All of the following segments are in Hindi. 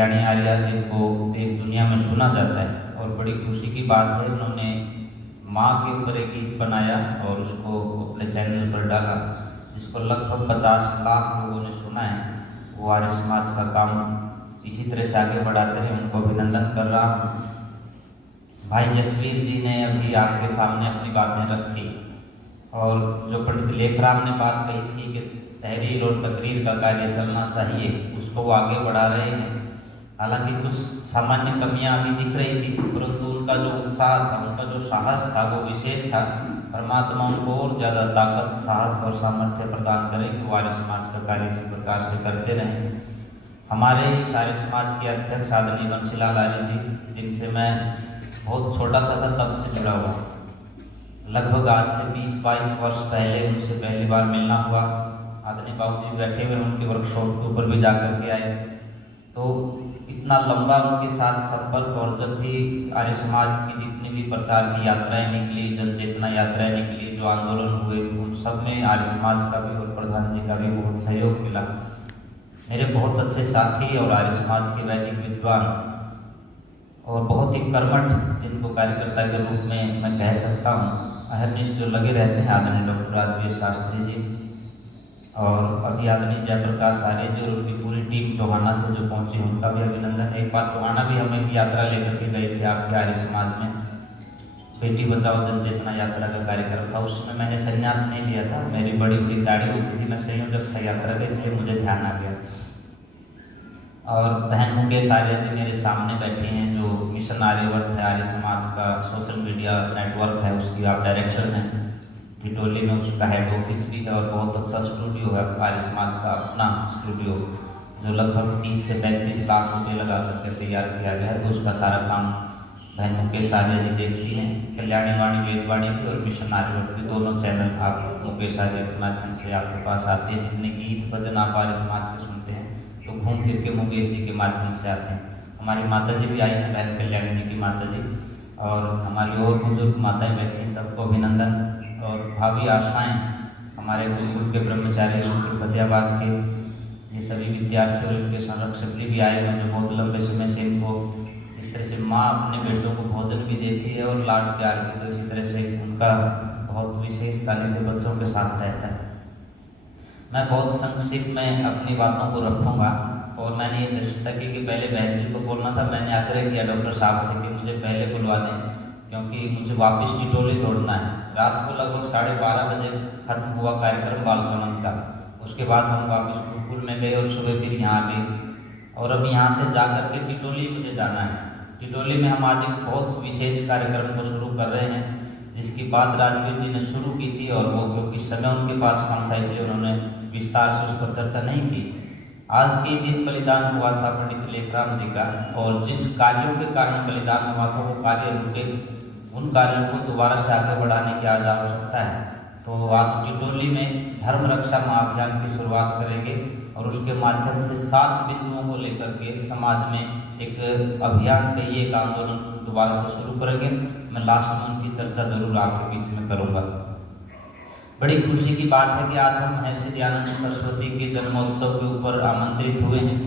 कल्याणी आर्या जिनको देश दुनिया में सुना जाता है, और बड़ी खुशी की बात है उन्होंने माँ के ऊपर एक गीत बनाया और उसको अपने चैनल पर डाला, जिसको लगभग 50 लाख लोगों ने सुना है। वो आर्य समाज का काम इसी तरह से आगे बढ़ाते रहे, उनको अभिनंदन कर रहा हूँ। भाई जसवीर जी ने अभी आपके सामने अपनी बातें रखी, और जो पंडित लेखराम ने बात कही थी कि तहरीर और तकरीर का कार्य चलना चाहिए, उसको वो आगे बढ़ा रहे हैं। हालांकि कुछ सामान्य कमियां अभी दिख रही थी, परंतु उनका जो उत्साह था, उनका जो साहस था वो विशेष था। परमात्मा उनको और ज़्यादा ताकत, साहस और सामर्थ्य प्रदान करे कि वो आर्य समाज का कार्य इसी प्रकार से करते रहें। हमारे आर्य समाज के अध्यक्ष आदरणीय बंसीलाल आर्य जी, जिनसे मैं बहुत छोटा सा था तब से जुड़ा हुआ, लगभग आज से 20-22 वर्ष पहले उनसे पहली बार मिलना हुआ। आदरणीय बाबू जी बैठे हुए उनके वर्कशॉप के ऊपर भी जाकर के आए, तो इतना लंबा उनके साथ संपर्क। और जब भी आर्य समाज की जितनी भी प्रचार की यात्राएं निकली, जन चेतना यात्राएं निकली, जो आंदोलन हुए, उन सब में आर्य समाज का भी और प्रधान जी का भी बहुत सहयोग मिला। मेरे बहुत अच्छे साथी और आर्य समाज के वैदिक विद्वान और बहुत ही कर्मठ, जिनको कार्यकर्ता के रूप में मैं कह सकता हूँ, अहरनिश जो लगे रहते हैं, आदरणीय डॉक्टर राजवीर शास्त्री जी और अभी आदरणीय जयप्रकाश आर्य जी और उनकी पूरी टीम टोहाना से जो पहुंची, उनका भी अभिनंदन। एक बार टोहाना भी हमें भी यात्रा लेकर के गए थे आपके आर्य समाज में, बेटी बचाओ जन चेतना यात्रा का कार्यक्रम था। उसमें मैंने संन्यास नहीं लिया था, मेरी बड़ी बड़ी दाढ़ी होती थी, मैं संयोजक था यात्रा का, इसलिए मुझे ध्यान आ गया। और बहन मुकेश आर्य जी मेरे सामने बैठे हैं, जो मिशन आर्यवर्त है, आर्य समाज का सोशल मीडिया नेटवर्क है, उसकी आप डायरेक्टर हैं। टिटोली में उसका हेड ऑफिस भी है और बहुत अच्छा स्टूडियो है आर्य समाज का, अपना स्टूडियो, जो लगभग 30 से 35 लाख रुपये लगा करके तैयार किया गया है। तो उसका सारा काम बहन मुकेश आर्य जी देखती हैं। कल्याणी वाणी, वेदवाणी भी और मिशन आर्यवर्त भी, दोनों चैनल आप मुकेश आर्य के माध्यम से आपके पास आते हैं। जितने गीत भजन आप आर्य समाज के सुनते हैं तो घूम फिर के मुकेश जी के माध्यम से आते हैं। हमारी माता जी भी आई हैं, बहन कल्याणी जी की माता जी, और हमारी और बुजुर्ग माताएं बैठी हैं, सबको अभिनंदन। और भावी आशाएं, हमारे गुरुकुल के ब्रह्मचारी, उनके फतेहाबाद के ये सभी विद्यार्थी और इनके संरक्षक जी भी आए हैं, जो बहुत लंबे समय से इनको जिस तरह से माँ अपने बेटों को भोजन भी देती है और लाड प्यार भी, तो इसी तरह से उनका बहुत विशेष सानिध्य बच्चों के साथ रहता है। मैं बहुत संक्षिप्त में अपनी बातों को रखूँगा, और मैंने ये दृष्टता की कि पहले बहन जी को बोलना था। मैंने आग्रह किया डॉक्टर साहब से कि मुझे पहले बुलवा दें, क्योंकि मुझे वापस टिटोली दौड़ना है। रात को लगभग 12:30 बजे खत्म हुआ कार्यक्रम बालसमंद का। उसके बाद हम वापस गुरुकुल में गए और सुबह फिर यहाँ आ गए, और अब यहाँ से जा कर के टिटोली मुझे जाना है। टिटोली में हम आज एक बहुत विशेष कार्यक्रम को शुरू कर रहे हैं, जिसकी बात राजवीर जी ने शुरू की थी, और वो क्योंकि समय उनके पास कम था इसलिए उन्होंने विस्तार से उस पर चर्चा नहीं की। आज के दिन बलिदान हुआ था पंडित लेखराम जी का, और जिस कार्यों के कारण बलिदान हुआ था वो कार्य रुके, उन कार्यों को दोबारा से आगे बढ़ाने की आज आवश्यकता है। तो आज टिटोली में धर्म रक्षा महाअभियान की शुरुआत करेंगे, और उसके माध्यम से 7 बिंदुओं को लेकर के समाज में एक अभियान का ये एक आंदोलन दोबारा से शुरू करेंगे। मैं लास्ट में उनकी चर्चा जरूर आपके बीच में करूँगा। बड़ी खुशी की बात है कि आज हम महर्षि दयानंद सरस्वती के जन्मोत्सव के ऊपर आमंत्रित हुए हैं,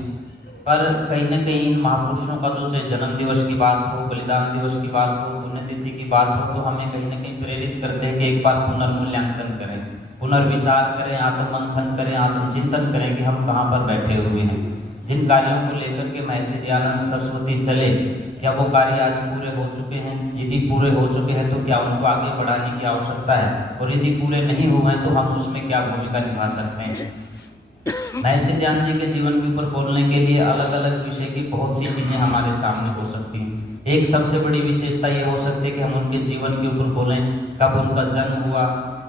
पर कहीं न कहीं इन महापुरुषों का जो चाहे जन्म दिवस की बात हो, बलिदान दिवस की बात हो, पुण्यतिथि की बात हो, तो हमें कहीं न कहीं प्रेरित करते हैं कि एक बार पुनर्मूल्यांकन करें, पुनर्विचार करें, आत्ममंथन करें, आत्मचिंतन करें कि हम कहाँ पर बैठे हुए हैं। जिन कार्यों को लेकर के महर्षि दयानंद सरस्वती चले, क्या वो कार्य आज पूरे हो चुके हैं? यदि पूरे हो चुके हैं तो क्या उनको आगे बढ़ाने की आवश्यकता है? और यदि पूरे नहीं हुए हैं तो हम उसमें क्या भूमिका निभा सकते हैं? महर्षि दयानंद जी के जीवन के ऊपर बोलने के लिए अलग अलग विषय की बहुत सी चीजें हमारे सामने हो सकती हैं। एक सबसे बड़ी विशेषता ये हो सकती है कि हम उनके जीवन के ऊपर बोलें, कब उनका जन्म हुआ,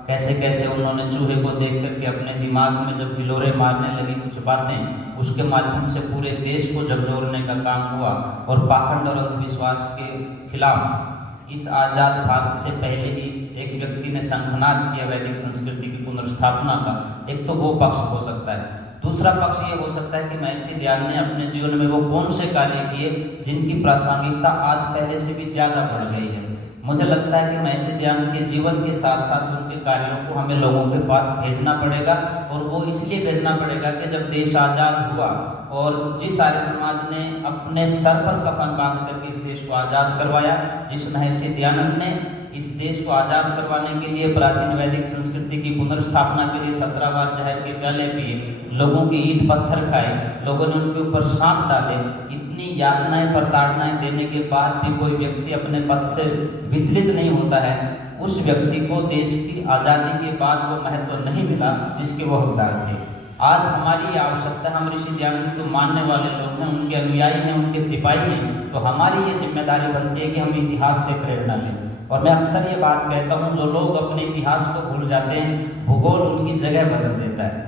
कैसे कैसे उन्होंने चूहे को देख करके अपने दिमाग में जब हिलोरे मारने लगी कुछ बातें, उसके माध्यम से पूरे देश को झकझोरने का काम हुआ, और पाखंड और अंधविश्वास के खिलाफ इस आजाद भारत से पहले ही एक व्यक्ति ने शंखनाद किया वैदिक संस्कृति की पुनर्स्थापना का। एक तो वो पक्ष हो सकता है। दूसरा पक्ष ये हो सकता है कि महर्षि दयानंद ने अपने जीवन में वो कौन से कार्य किए जिनकी प्रासंगिकता आज पहले से भी ज्यादा बढ़ गई है। मुझे लगता है कि महर्षि दयानंद के जीवन के साथ साथ उनके कार्यों को हमें लोगों के पास भेजना पड़ेगा, और वो इसलिए भेजना पड़ेगा कि जब देश आज़ाद हुआ और जिस आर्य समाज ने अपने सर पर कफन बांध करके इस देश को आज़ाद करवाया, जिस महर्षि दयानंद ने इस देश को आज़ाद करवाने के लिए प्राचीन वैदिक संस्कृति की पुनर्स्थापना के लिए 17 बार जहर के प्याले पिए, लोगों की ईंट पत्थर खाए, लोगों ने उनके ऊपर सांप डाले, इतनी यातनाएं प्रताड़नाएं देने के बाद भी कोई व्यक्ति अपने पद से विचलित नहीं होता है, उस व्यक्ति को देश की आज़ादी के बाद वो महत्व नहीं मिला जिसके वो हकदार थे। आज हमारी आवश्यकता, हम ऋषि दयानंद को मानने वाले लोग हैं, उनके अनुयायी हैं, उनके सिपाही हैं, तो हमारी ये जिम्मेदारी बनती है कि हम इतिहास से प्रेरणा लें। और मैं अक्सर ये बात कहता हूँ, जो लोग अपने इतिहास को भूल जाते हैं, भूगोल उनकी जगह बदल देता है।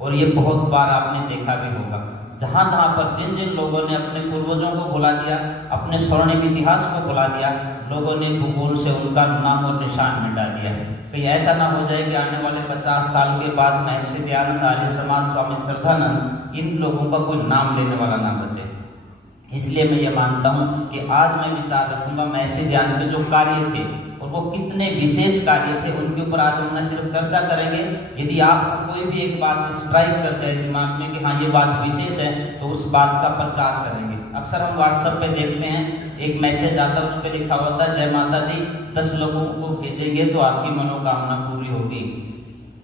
और ये बहुत बार आपने देखा भी होगा, जहाँ जहाँ पर जिन जिन लोगों ने अपने पूर्वजों को भुला दिया, अपने स्वर्णिम इतिहास को भुला दिया, लोगों ने भूगोल से उनका नाम और निशान मिटा दिया। कहीं ऐसा ना हो जाए कि आने वाले 50 साल के बाद महर्षि दयानंद, आर्य समाज, स्वामी श्रद्धानंद, इन लोगों का कोई नाम लेने वाला ना बचे। इसलिए मैं ये मानता हूँ कि आज मैं विचार रखूंगा महर्षि दयानंद के जो कार्य थे और वो कितने विशेष कार्य थे, उनके ऊपर आज हम न सिर्फ चर्चा करेंगे। यदि आपको कोई भी एक बात स्ट्राइक कर जाए दिमाग में कि हाँ ये बात विशेष है, तो उस बात का प्रचार करेंगे। अक्सर हम व्हाट्सएप पे देखते हैं, एक मैसेज आता है, उस पर लिखा होता है, जय माता दी, 10 लोगों को भेजेंगे तो आपकी मनोकामना पूरी होगी।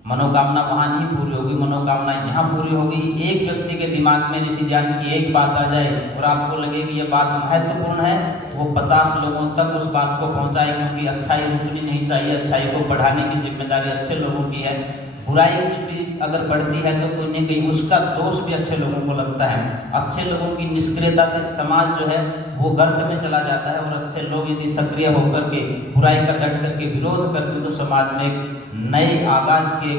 मनोकामना वहाँ नहीं पूरी होगी, मनोकामना यहाँ पूरी होगी। एक व्यक्ति के दिमाग में ऋषि दयानंद की एक बात आ जाए और आपको लगे कि ये बात महत्वपूर्ण है, तो वो 50 लोगों तक उस बात को पहुँचाए, क्योंकि अच्छाई रुकनी नहीं चाहिए, अच्छाई को बढ़ाने की जिम्मेदारी अच्छे लोगों की है। बुराई जब भी अगर बढ़ती है तो कोई न कहीं उसका दोष भी अच्छे लोगों को लगता है। अच्छे लोगों की निष्क्रियता से समाज जो है वो गर्त में चला जाता है, और अच्छे लोग यदि सक्रिय होकर के बुराई का डट करके विरोध करते तो समाज में एक नए आगाज के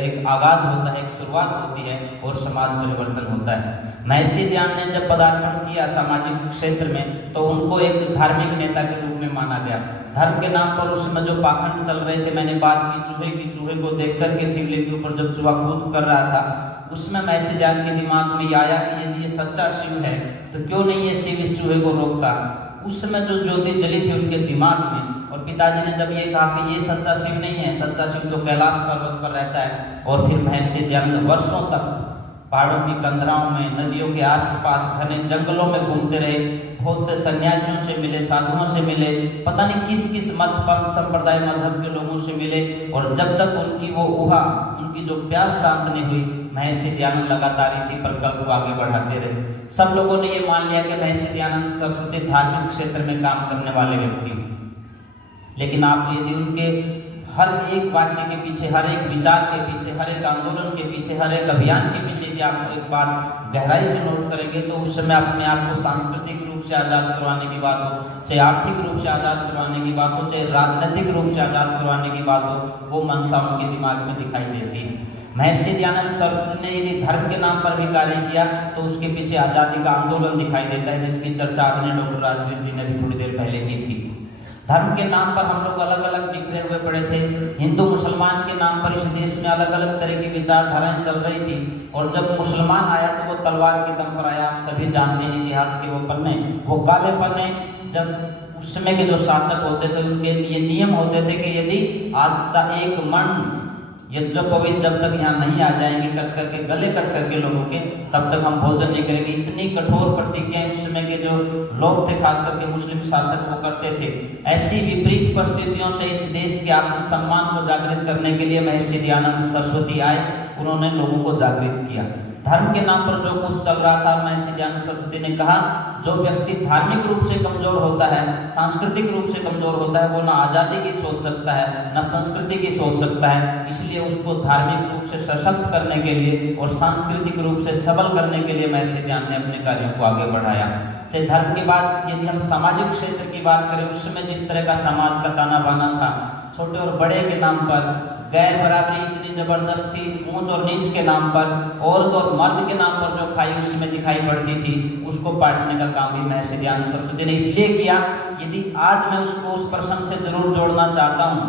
एक आगाज होता है, एक शुरुआत होती है और समाज परिवर्तन होता है। महर्षि दयानंद ने जब पदार्पण किया सामाजिक क्षेत्र में, तो उनको एक धार्मिक नेता के रूप में माना गया। धर्म के नाम पर उस समय जो पाखंड चल रहे थे, मैंने बात की चूहे को देख करके शिवलिंग के ऊपर जब चूहा कूद कर रहा था, उसमें महर्षि दयानंद के दिमाग में आया कि यदि ये सच्चा शिव है तो क्यों नहीं ये शिव इस चूहे को रोकता। उस समय जो ज्योति जली थी उनके दिमाग में, और पिताजी ने जब ये कहा कि ये सच्चा शिव नहीं है, सच्चा शिव तो कैलाश पर्वत पर रहता है, और फिर महर्षि दयानंद वर्षों तक पहाड़ों की कंदराओं में, नदियों के आसपास घने जंगलों में घूमते रहे, बहुत से सन्यासियों से मिले, साधुओं से मिले, पता नहीं किस किस मत पंथ संप्रदाय मजहब के लोगों से मिले, और जब तक उनकी वो ऊहा, उनकी जो प्यास शांत नहीं हुई, महर्षि दयानंद लगातार इसी प्रकल्प को आगे बढ़ाते रहे। सब लोगों ने ये मान लिया कि महर्षि दयानंद सरस्वती धार्मिक क्षेत्र में काम करने वाले व्यक्ति, लेकिन आप यदि उनके हर एक वाक्य के पीछे, हर एक विचार के पीछे, हर एक आंदोलन के पीछे, हर एक अभियान के पीछे यदि आप एक बात गहराई से नोट करेंगे, तो उस समय अपने आप को सांस्कृतिक रूप से आज़ाद करवाने की बात हो, चाहे आर्थिक रूप से आज़ाद करवाने की बात हो, चाहे राजनीतिक रूप से आज़ाद करवाने की बात हो, वो मंशा उनके दिमाग में दिखाई देती है। महर्षि दयानंद सरस्वती ने यदि धर्म के नाम पर भी कार्य किया, तो उसके पीछे आज़ादी का आंदोलन दिखाई देता है, जिसकी चर्चा आदरणीय डॉक्टर राजवीर जी ने भी थोड़ी देर पहले की थी। धर्म के नाम पर हम लोग अलग अलग बिखरे हुए पड़े थे। हिंदू मुसलमान के नाम पर इस देश में अलग अलग तरह की विचारधाराएं चल रही थी, और जब मुसलमान आया तो वो तलवार के दम पर आया। आप सभी जानते हैं इतिहास के वो पन्ने, वो काले पन्ने। जब उस समय के जो शासक होते थे उनके ये नियम होते थे कि यदि आज एक मन यज्ञोपवीत जब तक यहाँ नहीं आ जाएंगे कट करके, गले कट करके लोगों के, तब तक हम भोजन नहीं करेंगे। इतनी कठोर प्रतिज्ञाएं उस समय के जो लोग थे, खास करके मुस्लिम शासक वो करते थे। ऐसी विपरीत परिस्थितियों से इस देश के आत्मसम्मान को जागृत करने के लिए महर्षि दयानंद सरस्वती आए, उन्होंने लोगों को जागृत किया। धर्म के नाम पर जो कुछ चल रहा था, महर्षि दयानंद सरस्वती ने कहा, जो व्यक्ति धार्मिक रूप से कमजोर होता है, सांस्कृतिक रूप से कमजोर होता है, वो ना आज़ादी की सोच सकता है, ना संस्कृति की सोच सकता है। इसलिए उसको धार्मिक रूप से सशक्त करने के लिए और सांस्कृतिक रूप से सबल करने के लिए महर्षि दयानंद ने अपने कार्यों को आगे बढ़ाया। चाहे धर्म की बात, यदि हम सामाजिक क्षेत्र की बात करें, उस समय जिस तरह का समाज का ताना बाना था, छोटे और बड़े के नाम पर, गैर बराबरी इतनी जबरदस्त थी, ऊंच और नीच के नाम पर, औरत और मर्द के नाम पर जो खाई उसमें दिखाई पड़ती थी, उसको पाटने का काम भी महर्षि दयानंद सरस्वती ने इसलिए किया। यदि आज मैं उसको उस प्रश्न से जरूर जोड़ना चाहता हूँ,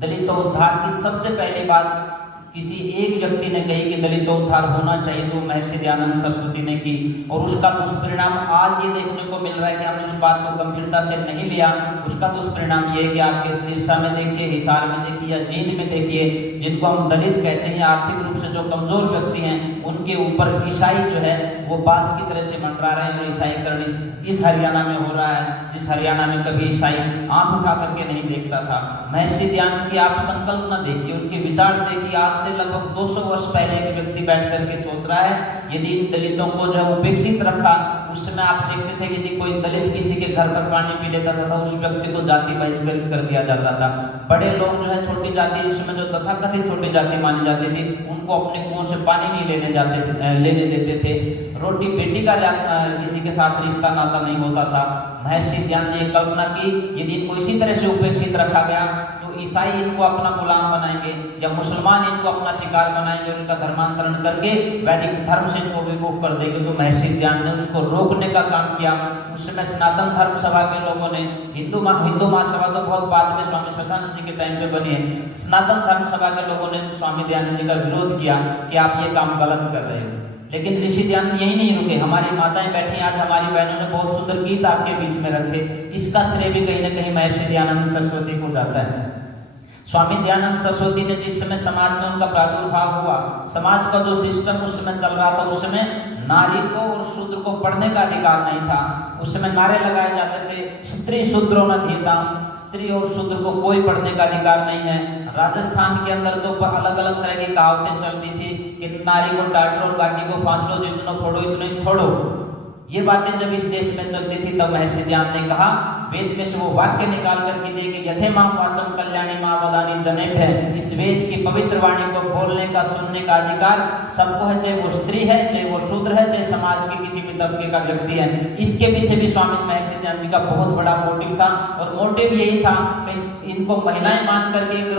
दलितों उद्धार की सबसे पहली बात किसी एक व्यक्ति ने कही कि दलितों उद्धार होना चाहिए, तो महर्षि दयानंद सरस्वती ने की, और उसका दुष्परिणाम आज ये देखने को मिल रहा है कि हमने उस बात को गंभीरता से नहीं लिया। उसका दुष्परिणाम ये है कि आपके सिरसा में देखिए, हिसार में देखिए या जींद में देखिए, जिनको हम दलित कहते हैं, आर्थिक रूप से जो कमजोर व्यक्ति हैं, उनके ऊपर ईसाई जो है वो बाज की तरह से मंडरा रहे हैं। और ईसाईकरण इस हरियाणा में हो रहा है, जिस हरियाणा में कभी ईसाई आंख उठा करके नहीं देखता था। महर्षि दयानंद की आप संकल्पना देखिए, उनके विचार देखिए। आज से लगभग 200 वर्ष पहले एक व्यक्ति बैठ करके सोच रहा है, यदि इन दलितों को जो उपेक्षित रखा, उस समय आप देखते थे यदि कोई दलित किसी के घर पर पानी पी लेता था, उस व्यक्ति को जाति बहिष्कृत कर दिया जाता था। बड़े लोग जो है छोटी जाति, उस समय जो तथाकथित छोटी जाति मानी जाती थी, उनको अपने कुओं से पानी नहीं लेने देते थे। रोटी बेटी का किसी के साथ रिश्ता नाता नहीं होता था। महर्षि दयानंद ने कल्पना की, यदि इनको इसी तरह से उपेक्षित रखा गया तो ईसाई इनको अपना गुलाम बनाएंगे या मुसलमान इनको अपना शिकार बनाएंगे, उनका धर्मांतरण करके वैदिक धर्म से इनको विमुख कर देंगे। तो महर्षि दयानंद ने उसको रोकने का काम किया। उस समय सनातन धर्म सभा के लोगों ने, हिंदू महासभा तो बहुत बाद में स्वामी श्रद्धानंद जी के टाइम पे बनी है, सनातन धर्म सभा के लोगों ने स्वामी दयानंद जी का विरोध किया कि आप ये काम गलत कर रहे हो। लेकिन ऋषि दयानंद यही नहीं रुके। हमारी माताएं बैठी, आज हमारी बहनों ने बहुत सुंदर गीत आपके बीच में रखे, इसका श्रेय भी कहीं ना कहीं महर्षि दयानंद सरस्वती को जाता है। स्वामी दयानंद सरस्वती ने जिस समय समाज में उनका प्रादुर्भाव हुआ, समाज का जो सिस्टम उस समय चल रहा था, उस समय नारी को और शूद्र को पढ़ने का अधिकार नहीं था। उस समय नारे लगाए जाते थे, स्त्री शूद्रो न धीताम, स्त्री और शूद्र को कोई पढ़ने का अधिकार नहीं है। राजस्थान के अंदर तो अलग अलग तरह की कहावतें चलती थी कि नारी को डांटो और गाड़ी को फांस लो, जितना फोड़ो इतना ही थोड़ो। ये बातें जब इस देश में चलती थी, तब महर्षि दयानंद ने कहा, वेद में से वो वाक्य निकाल करके दे कि यथे माम वाचम कल्याणी मां वदानी जनेभ्य, इस वेद की पवित्र वाणी को बोलने का, सुनने का अधिकार सबको है, चाहे वो स्त्री है, चाहे वो शूद्र है, चाहे समाज के किसी भी तबके का व्यक्ति है। इसके पीछे भी स्वामी महर्षि दयानंद जी का बहुत बड़ा मोटिव था, और मोटिव यही था कि इनको महिलाएं मान करके अगर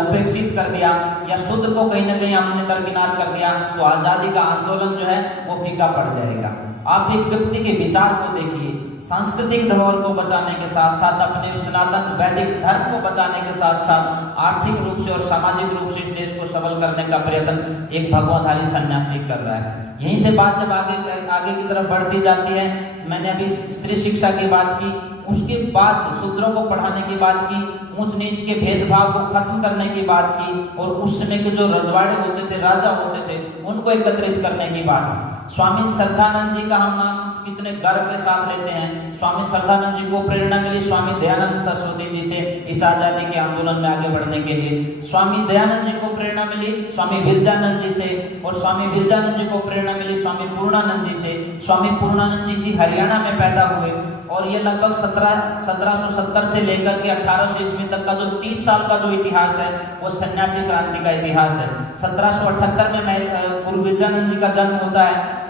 उपेक्षित कर दिया या शूद्र को कहीं ना कहीं हमने दरकिनार कर दिया, तो आजादी का आंदोलन जो है वो फीका पड़ जाएगा। आप एक व्यक्ति के विचार को देखिए, सांस्कृतिक धरोहर को बचाने के साथ साथ, अपने सनातन वैदिक धर्म को बचाने के साथ साथ, आर्थिक रूप से और सामाजिक रूप से इस देश को सबल करने का प्रयत्न एक भगवाधारी सन्यासी कर रहा है। यहीं से बात जब आगे की तरफ बढ़ती जाती है, मैंने अभी स्त्री शिक्षा की बात की, उसके बाद शूद्रों को पढ़ाने की बात की, ऊंच नीच के भेदभाव को खत्म करने की बात की, और उस समय के जो रजवाड़े होते थे, राजा होते थे, उनको एकत्रित करने की बात। स्वामी श्रद्धानंद जी का हम नाम कितने गर्व के साथ लेते हैं। स्वामी श्रद्धानंद जी को प्रेरणा मिली स्वामी दयानंद सरस्वती जी से इस आजादी के आंदोलन में आगे बढ़ने के लिए। स्वामी दयानंद जी को प्रेरणा मिली स्वामी विरजानंद जी से, और स्वामी विरजानंद जी को प्रेरणा मिली स्वामी पूर्णानंद जी से। स्वामी पूर्णानंद जी हरियाणा में पैदा हुए, और ये लगभग 1770 से लेकर के 1800 ईस्वी तक का जो 30 साल का जो इतिहास है, वो सन्यासी क्रांति का इतिहास है। 1778 में गुरु विरजानंद जी का जन्म होता है,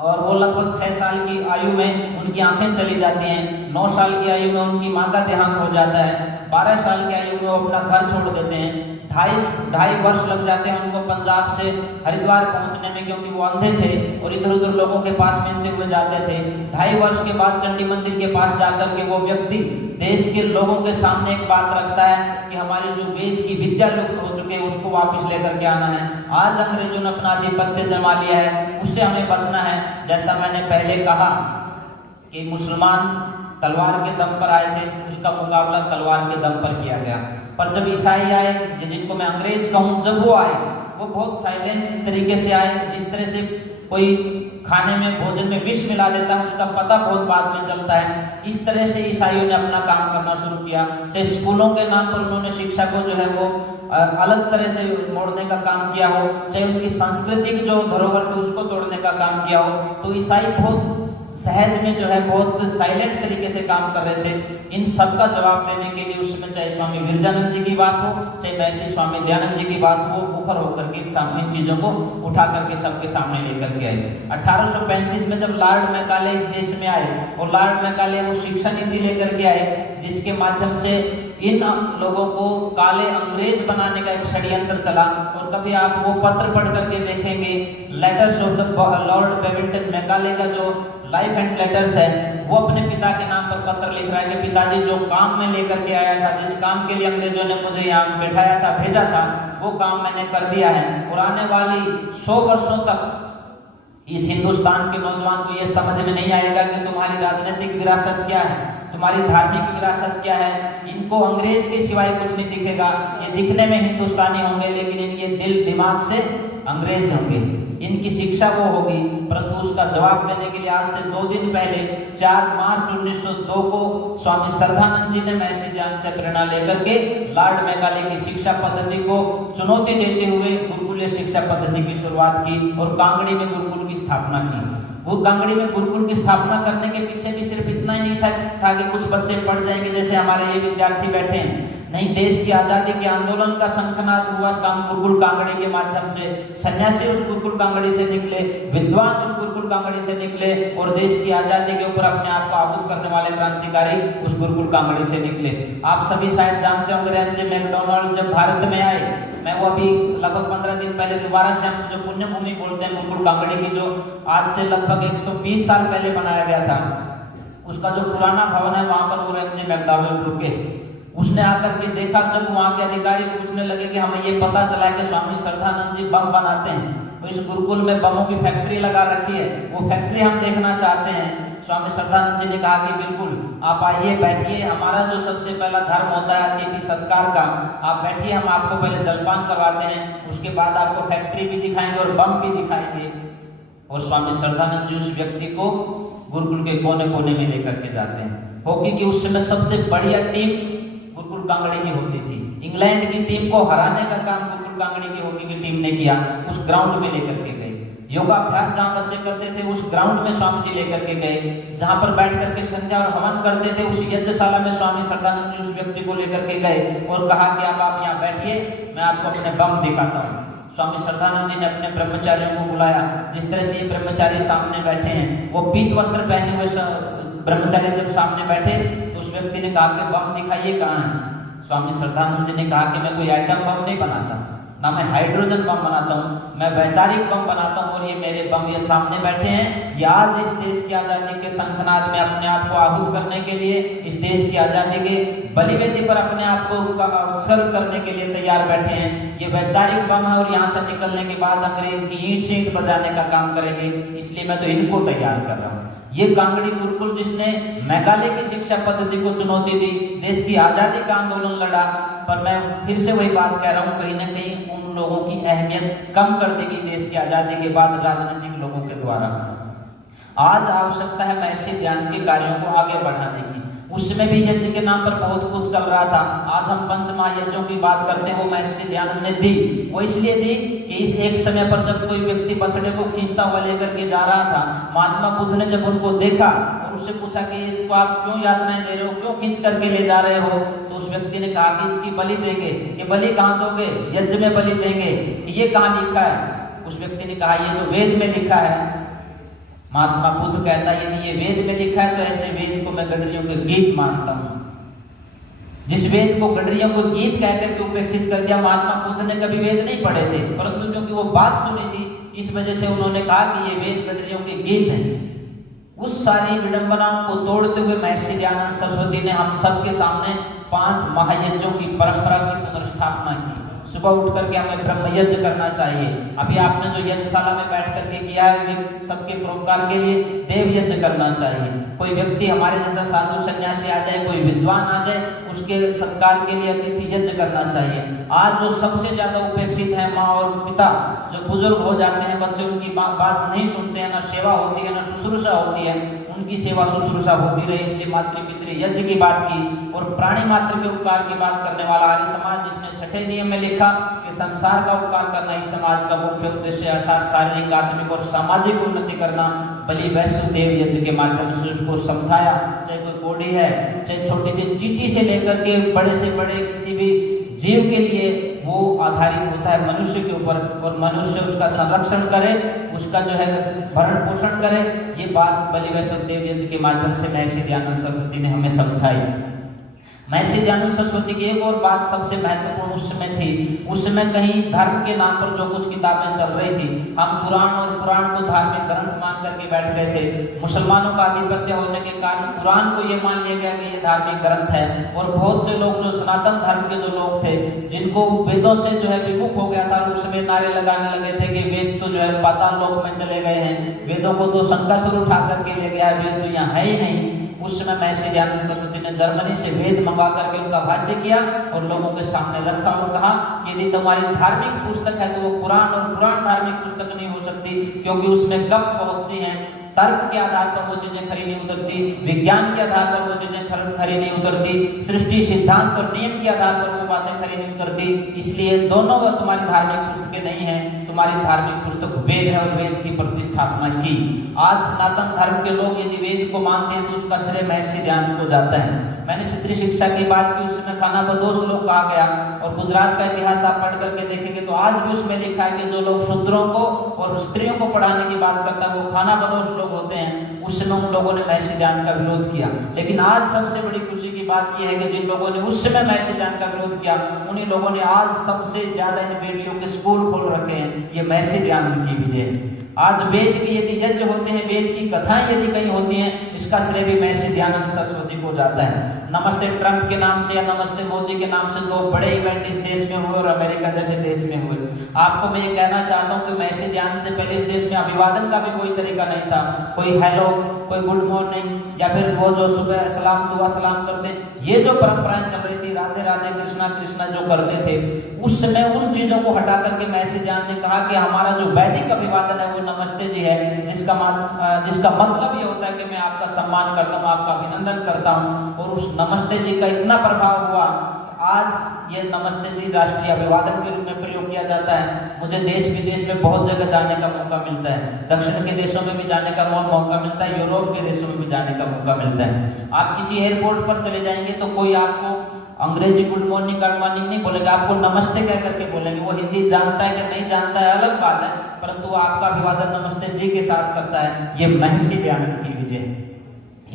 और वो लगभग 6 साल की आयु में उनकी आंखें चली जाती हैं। 9 साल की आयु में उनकी मां का देहांत हो जाता है। 12 साल की आयु में वो अपना घर छोड़ देते हैं। 2.5 वर्ष लग जाते हैं उनको पंजाब से हरिद्वार पहुंचने में, क्योंकि वो अंधे थे और इधर उधर लोगों के पास मिलते हुए जाते थे। 2.5 वर्ष के बाद चंडी मंदिर के पास जाकर के वो व्यक्ति देश के लोगों के सामने एक बात रखता है कि हमारी जो वेद की विद्या लुप्त हो चुकी है, उसको वापस लेकर के आना है। आज अंग्रेजों ने अपना आधिपत्य जमा लिया है, उससे हमें बचना है। जैसा मैंने पहले कहा कि मुसलमान तलवार के दम पर आए थे, उसका मुकाबला तलवार के दम पर किया गया। पर जब ईसाई आए, जिनको मैं अंग्रेज कहूँ, जब वो आए, वो बहुत साइलेंट तरीके से आए। जिस तरह से कोई खाने में, भोजन में विष मिला देता है, उसका पता बहुत बाद में चलता है। इस तरह से ईसाइयों ने अपना काम करना शुरू किया। चाहे स्कूलों के नाम पर उन्होंने शिक्षा को जो है वो अलग तरह से मोड़ने का काम किया हो, चाहे उनकी सांस्कृतिक जो धरोहर थी उसको तोड़ने का काम किया हो, तो ईसाई बहुत सहज में जो है बहुत साइलेंट तरीके से काम कर रहे थे। इन सब का जवाब देने के लिए उसमें चाहे स्वामी विरजानंद जी की बात हो, चाहे महर्षि स्वामी दयानंद जी की बात हो, मुखर होकर के इन चीजों को उठा करके सबके सामने लेकर के आए। 1835 में जब लॉर्ड मैकाले इस देश में आए, और लॉर्ड मैकाले वो शिक्षा नीति लेकर के आए, जिसके माध्यम से इन लोगों को काले अंग्रेज बनाने का एक षड्यंत्र चला। और कभी आप वो पत्र पढ़ करके देखेंगे, letters of the Lord Babington Macaulay का जो लाइफ एंड लेटर्स है, वो अपने पिता के नाम पर पत्र लिख रहा है कि पिताजी जो काम में लेकर के आया था, जिस काम के लिए अंग्रेजों ने मुझे यहाँ बैठाया था, भेजा था, वो काम मैंने कर दिया है। और आने वाली 100 वर्षों तक इस हिंदुस्तान के नौजवान को ये समझ में नहीं आएगा कि तुम्हारी राजनीतिक विरासत क्या है, तुम्हारी धार्मिक विरासत क्या है। इनको अंग्रेज के सिवाय कुछ नहीं दिखेगा। ये दिखने में हिंदुस्तानी होंगे, लेकिन इनके दिल दिमाग से अंग्रेज होंगे। इनकी शिक्षा वो होगी, परंतु उसका जवाब देने के लिए आज से 2 दिन पहले 4 मार्च 1902 को स्वामी श्रद्धानंद जी ने महर्षि ध्यान से प्रेरणा लेकर के लॉर्ड मैकाले की शिक्षा पद्धति को चुनौती देते हुए गुरुकुलीय शिक्षा पद्धति की शुरुआत की और कांगड़ी में गुरुकुल की स्थापना की। वो कांगड़ी में गुरुकुल की स्थापना करने के पीछे भी सिर्फ इतना ही नहीं था कि कुछ बच्चे पढ़ जाएंगे जैसे हमारे ये विद्यार्थी बैठे हैं। नहीं, देश की आजादी के आंदोलन का शंखनाद हुआ गुरुकुल कांगड़ी के माध्यम से। सन्यासी उस गुरुकुल कांगड़ी से निकले, विद्वान उस गुरुकुल कांगड़ी से निकले और देश की आजादी के ऊपर अपने आप को आहुत करने वाले क्रांतिकारी उस गुरुकुल कांगड़ी से निकले। आप सभी शायद जानते होंगे, रैमजे मैकडॉनल्ड जब भारत में आए, मैं वो अभी लगभग 15 दिन पहले दोबारा से हम जो पुण्य भूमि बोलते हैं गुरुकुल कांगड़ी की, जो आज से लगभग 120 साल पहले बनाया गया था, उसका जो पुराना भवन है वहां पर वो रैमजे मैकडॉनल्ड रुके। उसने आकर के देखा, जब वहां के अधिकारी पूछने लगे कि हमें ये पता चला है कि स्वामी श्रद्धानंद जी बम बनाते हैं, तो इस गुरुकुल में बमों की फैक्ट्री लगा रखी है, वो फैक्ट्री हम देखना चाहते हैं। स्वामी श्रद्धानंद जी ने कहा कि बिल्कुल, आप आइए, बैठिए। हमारा जो सबसे पहला धर्म होता है अतिथि सत्कार का, आप बैठिए, हम आपको पहले जलपान करवाते हैं, उसके बाद आपको फैक्ट्री भी दिखाएंगे और बम भी दिखाएंगे। और स्वामी श्रद्धानंद जी उस व्यक्ति को गुरुकुल के कोने कोने में लेकर के जाते हैं। हॉकी की उस समय सबसे बढ़िया टीम गुरुकुल कांगड़ी की होती थी। इंग्लैंड की टीम को हराने का काम गुरुकुल कांगड़ी की हॉकी की टीम ने किया। उस ग्राउंड में लेकर के गए, योगाभ्यास जहाँ बच्चे करते थे उस ग्राउंड में स्वामी जी लेकर के गए। जहाँ पर बैठ करके संध्या और हवन करते थे उस यज्ञशाला में स्वामी श्रद्धानंद जी उस व्यक्ति को लेकर के गए और कहा कि अब आप यहाँ बैठिए, मैं आपको अपने बम दिखाता हूँ। स्वामी श्रद्धानंद जी ने अपने ब्रह्मचारियों को बुलाया। जिस तरह से ये ब्रह्मचारी सामने बैठे हैं, वो पीत वस्त्र पहने हुए ब्रह्मचारी जब सामने बैठे तो उस व्यक्ति ने कहा कि बम दिखाइए कहाँ है। स्वामी श्रद्धानंद जी ने कहा कि मैं कोई एटम बम नहीं बनाता, ना मैं हाइड्रोजन बम बनाता हूँ, मैं वैचारिक बम बनाता हूँ। और ये मेरे बम ये सामने बैठे हैं, ये आज इस देश की आजादी के शंखनाद में अपने आप को आहुत करने के लिए, इस देश की आजादी के बलिवेदी पर अपने आप को उत्सर्ग करने के लिए तैयार बैठे हैं। ये वैचारिक बम है और यहाँ से निकलने के बाद अंग्रेज की ईंट शींट बजाने का काम करेंगे, इसलिए मैं तो इनको तैयार कर रहा हूँ। ये कांगड़ी गुरुकुल जिसने मैकाले की शिक्षा पद्धति को चुनौती दी, देश की आजादी का आंदोलन लड़ा, पर मैं फिर से वही बात कह रहा हूँ, कहीं ना कहीं उन लोगों की अहमियत कम कर दी गई देश की आजादी के बाद राजनीतिक लोगों के द्वारा। आज आवश्यकता है महर्षि ध्यान के कार्यों को आगे बढ़ाने की। उस समय भी यज्ञ के नाम पर बहुत कुछ चल रहा था। आज हम पंच महायज्ञों की बात करते हैं, वो महर्षि दयानंद ने दी। वो इसलिए दी कि इस एक समय पर जब कोई व्यक्ति बछड़े को खींचता हुआ लेकर के जा रहा था, महात्मा बुद्ध ने जब उनको देखा और उससे पूछा कि इसको आप क्यों यातनाएं दे रहे हो, क्यों खींच करके ले जा रहे हो, तो उस व्यक्ति ने कहा कि इसकी बलि देंगे। ये बलि कहाँ दोगे? यज्ञ में बलि देंगे। ये कहाँ लिखा है? उस व्यक्ति ने कहा ये तो वेद में लिखा है। महात्मा बुद्ध कहता है यदि ये वेद में लिखा है तो ऐसे वेद को मैं गडरियों के गीत मानता हूँ। जिस वेद को गडरियों को गीत कहकर के उपेक्षित कर दिया। महात्मा बुद्ध ने कभी वेद नहीं पढ़े थे, परंतु क्योंकि वो बात सुनी थी इस वजह से उन्होंने कहा कि ये वेद गडरियों के गीत हैं। उस सारी विडंबनाओं को तोड़ते हुए महर्षि दयानंद सरस्वती ने हम सबके सामने 5 महायज्ञों की परंपरा की पुनर्स्थापना की। सुबह उठ करके हमें ब्रह्म यज्ञ करना चाहिए। अभी आपने जो यज्ञशाला में बैठ करके किया है सबके परोपकार के लिए देव यज्ञ करना चाहिए। कोई व्यक्ति हमारे जैसा साधु सन्यासी आ जाए, कोई विद्वान आ जाए, उसके सत्कार के लिए अतिथि यज्ञ करना चाहिए। आज जो सबसे ज्यादा उपेक्षित है माँ और पिता, जो बुजुर्ग हो जाते हैं, बच्चे उनकी बात नहीं सुनते हैं, ना सेवा होती है ना शुश्रूषा होती है। उनकी सेवा शुश्रूषा होती रहे, इसलिए मातृ-पितृ यज्ञ की बात की। और प्राणी मात्र के उपकार की बात करने वाला आर्य समाज, जिसने छठे नियम में लिखा कि संसार का उपकार करना इस समाज का मुख्य उद्देश्य, अर्थात शारीरिक, आत्मिक और सामाजिक उन्नति करना, बलि वैश्व देव यज्ञ के माध्यम से उसको समझाया। चाहे कोई कोड़ी है, चाहे छोटी सी चींटी से लेकर के बड़े से बड़े किसी भी जीव के लिए वो आधारित होता है मनुष्य के ऊपर, और मनुष्य उसका संरक्षण करे, उसका जो है भरण पोषण करे। ये बात बलि वैश्व देव यज्ञ के माध्यम से महर्षि दयानंद सरस्वती ने हमें समझाई। महर्षि दयानंद सरस्वती की एक और बात सबसे महत्वपूर्ण उस समय थी, उस समय कहीं धर्म के नाम पर जो कुछ किताबें चल रही थी, हम कुरान और कुरान को धार्मिक ग्रंथ मान करके बैठ गए थे। मुसलमानों का आधिपत्य होने के कारण कुरान को ये मान लिया गया कि ये धार्मिक ग्रंथ है, और बहुत से लोग जो सनातन धर्म के जो लोग थे, जिनको वेदों से जो है विमुख हो गया था, उसमें नारे लगाने लगे थे कि वेद तो जो है पाताल लोक में चले गए हैं, वेदों को तो शंकासुर उठा करके ले गया है, वेद तो यहाँ है ही नहीं। उस समय महर्षि दयानंद सरस्वती ने जर्मनी से वेद मंगा करके उनका भाष्य किया और लोगों के सामने रखा और कहा कि यदि तुम्हारी धार्मिक पुस्तक है तो वो कुरान, और कुरान धार्मिक पुस्तक नहीं हो सकती, क्योंकि उसमें गप बहुत सी हैं, तर्क के आधार पर वो चीजें खरी नहीं उतरती, विज्ञान के आधार पर वो चीजें खरी नहीं उतरती, सृष्टि सिद्धांत और नियम के आधार पर वो बातें खरी नहीं उतरती, इसलिए दोनों तुम्हारी धार्मिक पुस्तकें नहीं है, तुम्हारी धार्मिक पुस्तक वेद है और वेद की प्रतिस्थापना की। आज सनातन धर्म के लोग यदि वेद को मानते हैं तो उसका श्रेय महर्षि दयानंद को जाता है। मैंने स्त्री शिक्षा की बात की, उसमें खाना बदोश लोग कहा गया, और गुजरात का इतिहास आप पढ़ करके देखेंगे तो आज भी उसमें लिखा है कि जो लोग शूद्रों को और स्त्रियों को पढ़ाने की बात करता है वो खाना बदोश लोग होते हैं। उस समय उन लोगों ने महर्षि दयानंद का विरोध किया, लेकिन आज सबसे बड़ी खुशी की बात यह है कि जिन लोगों ने उस समय महर्षि दयानंद का विरोध किया, उन्हीं लोगों ने आज सबसे ज्यादा इन बेटियों के स्कूल खोल रखे हैं। ये महर्षि दयानंद की विजय है। आज वेद की यदि यज्ञ होते हैं, वेद की कथाएं यदि कहीं होती हैं, इसका श्रेय भी महर्षि दयानंद सरस्वती को जाता है। नमस्ते ट्रंप के नाम से या नमस्ते मोदी के नाम से दो बड़े इवेंट इस देश में हुए और अमेरिका जैसे देश में हुए। आपको मैं ये कहना चाहता हूँ कि महर्षि दयानंद से पहले इस देश में अभिवादन का भी कोई तरीका नहीं था, कोई हेलो, कोई गुड मॉर्निंग, या फिर वो जो सुबह सलाम दुआ सलाम करते, ये जो परंपराएं चल रही थी, राधे राधे कृष्णा कृष्णा जो करते थे, उस समय उन चीजों को हटा करके महर्षि दयानंद ने कहा कि हमारा जो वैदिक अभिवादन है वो नमस्ते जी है, जिसका मतलब ये होता है कि मैं आपका सम्मान करता हूँ, आपका अभिनंदन करता हूँ। और उस नमस्ते जी का इतना प्रभाव हुआ, आज ये नमस्ते जी राष्ट्रीय अभिवादन के रूप में प्रयोग किया जाता है। मुझे देश विदेश में बहुत जगह जाने का मौका मिलता है, दक्षिण के देशों में भी जाने का मौका मिलता है, यूरोप के देशों में भी जाने का मौका मिलता है। आप किसी एयरपोर्ट पर चले जाएंगे तो कोई आपको अंग्रेजी गुड मॉर्निंग नहीं बोलेगा, आपको नमस्ते कह करके बोलेंगे। वो हिंदी जानता है कि नहीं जानता है अलग बात है, परंतु आपका अभिवादन नमस्ते जी के साथ करता है। ये महर्षि दयानंद की विजय है।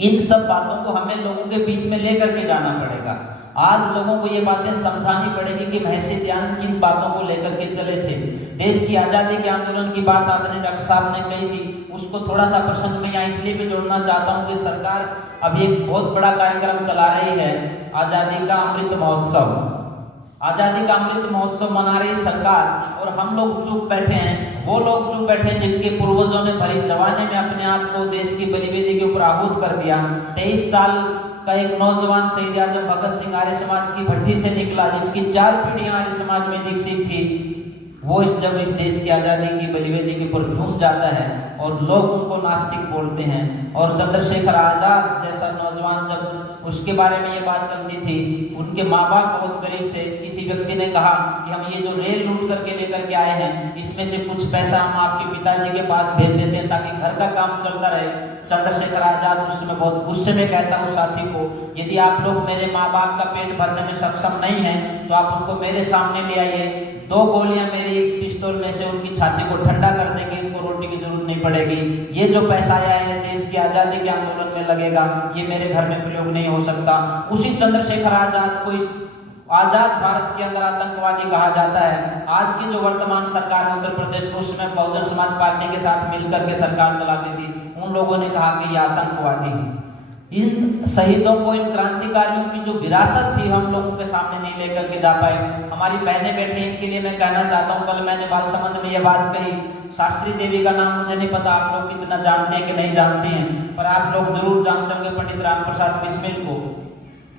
इन सब बातों को हमें लोगों के बीच में लेकर के जाना पड़ेगा। आज लोगों को ये बातें समझानी पड़ेगी कि महर्षि दयानंद किन बातों को लेकर के चले थे। देश की आजादी के आंदोलन की बात आदरणीय डॉक्टर साहब ने कही थी, उसको थोड़ा सा प्रसंग में यहाँ इसलिए भी जोड़ना चाहता हूँ कि सरकार अभी एक बहुत बड़ा कार्यक्रम चला रही है, आजादी का अमृत महोत्सव। आजादी का अमृत महोत्सव मना रही सरकार, और हम लोग चुप बैठे हैं। वो लोग चुप बैठे हैं जिनके पूर्वजों ने भरी जवानी में अपने आप को देश की बलिवेदी के ऊपर आहूत कर दिया। 23 साल का एक नौजवान शहीद आजम भगत सिंह आर्य समाज की भट्टी से निकला, जिसकी 4 पीढ़ियां आर्य समाज में दीक्षित थी। वो जब इस देश की आजादी की बलिवेदी के ऊपर झूम जाता है और लोग उनको नास्तिक बोलते हैं, और चंद्रशेखर आजाद जैसा नौजवान जब उसके बारे में ये बात चलती थी, उनके माँ बाप बहुत गरीब थे, किसी व्यक्ति ने कहा कि हम ये जो रेल लूट करके लेकर के आए हैं, इसमें से कुछ पैसा हम आपके पिताजी के पास भेज देते हैं ताकि घर का काम चलता रहे। चंद्रशेखर आजाद उस समय बहुत गुस्से में कहता उस साथी को, यदि आप लोग मेरे माँ बाप का पेट भरने में सक्षम नहीं है तो आप उनको मेरे सामने ले आइए, 2 गोलियां मेरी इस पिस्तौल में से उनकी छाती को ठंडा कर देंगे, इनको रोटी की जरूरत नहीं पड़ेगी। ये जो पैसा आया है देश की आजादी के आंदोलन में लगेगा, ये मेरे घर में प्रयोग नहीं हो सकता। उसी चंद्रशेखर आजाद को इस आजाद भारत के अंदर आतंकवादी कहा जाता है। आज की जो वर्तमान सरकार है उत्तर प्रदेश में, उसमें बहुजन समाज पार्टी के साथ मिलकर के सरकार चलाती थी, उन लोगों ने कहा कि ये आतंकवादी है। इन शहीदों को, इन क्रांतिकारियों की जो विरासत थी हम लोगों के सामने नहीं लेकर के जा पाए। हमारी बहनें बैठी, इनके लिए मैं कहना चाहता हूँ, कल मैंने बालसमंद में ये बात कही, शास्त्री देवी का नाम मुझे नहीं पता आप लोग कितना जानते हैं कि नहीं जानते हैं, पर आप लोग जरूर जानते होंगे पंडित राम प्रसाद बिस्मिल को।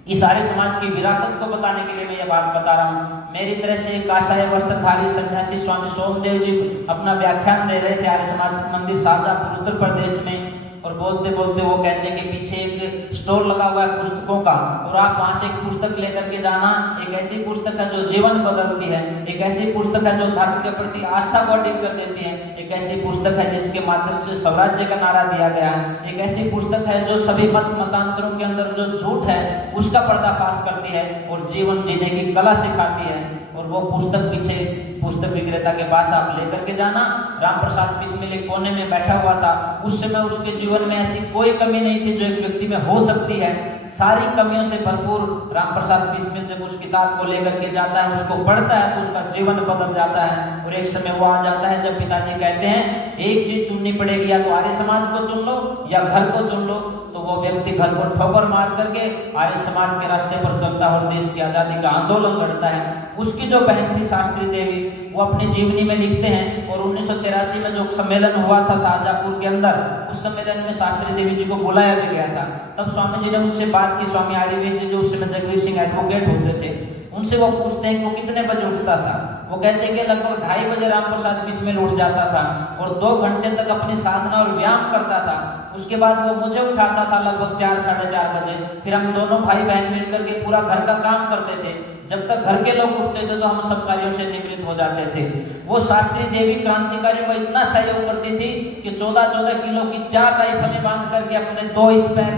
इस आर्य समाज की विरासत को बताने के लिए मैं ये बात बता रहा हूँ। मेरी तरह से काषाय वस्त्रधारी सन्यासी स्वामी सोमदेव जी अपना व्याख्यान दे रहे थे आर्य समाज मंदिर शाहजहांपुर उत्तर प्रदेश में, और बोलते बोलते वो कहते हैं कि पीछे एक स्टोर लगा हुआ है पुस्तकों का, और आप वहां से एक पुस्तक लेकर के जाना। एक ऐसी पुस्तक है जो जीवन बदलती है, एक ऐसी पुस्तक है जो धर्म के प्रति आस्था को अधिक कर देती है, एक ऐसी पुस्तक है जिसके माध्यम से स्वराज्य का नारा दिया गया है, एक ऐसी पुस्तक है जो सभी मतांतरों के अंदर जो झूठ है उसका पर्दाफाश करती है और जीवन जीने की कला सिखाती है। और वो पुस्तक पीछे पुस्तक विक्रेता के पास आप लेकर के जाना। राम प्रसाद बिस्मिल एक कोने में बैठा हुआ था। उस समय उसके जीवन में ऐसी कोई कमी नहीं थी जो एक व्यक्ति में हो सकती है। सारी कमियों से भरपूर राम प्रसाद बिस्मिल जब उस किताब को लेकर के जाता है, उसको पढ़ता है तो उसका जीवन बदल जाता है। और एक समय वो आ जाता है जब पिताजी कहते हैं एक चीज चुननी पड़ेगी, या तो आर्य समाज को चुन लो या घर को चुन लो। तो वो व्यक्ति घर को ठोकर मार करके आर्य समाज के रास्ते पर चलता है और देश की आजादी का आंदोलन लड़ता है। उसकी जो बहन थी शास्त्री देवी, वो अपनी जीवनी में लिखते हैं, और 1983 में जो सम्मेलन हुआ था शाहजहांपुर के अंदर, उस सम्मेलन में शास्त्री देवी जी को बुलाया भी गया था। तब स्वामी जी ने उनसे बात की, स्वामी आर्यवेश जी जो उस समय जगवीर सिंह एडवोकेट होते थे, उनसे वो पूछते हैं कि वो कितने बजे उठता था। वो कहते हैं कि लगभग 2:30 बजे राम प्रसाद बिस्मिल उठ जाता था और 2 घंटे तक अपनी साधना और व्यायाम करता था। उसके बाद वो मुझे उठाता था लगभग 4 साढ़े 4 बजे। फिर हम दोनों भाई बहन मिलकर के पूरा घर का काम करते थे। जब तक घर के लोग उठते थे तो हम सब कार्यों से निवृत्त हो जाते थे। वो शास्त्री देवी क्रांतिकारियों को इतना सहयोग करती थी कि 14-14 किलो की 4 राइफलें बांध करके अपने 2 स्पैर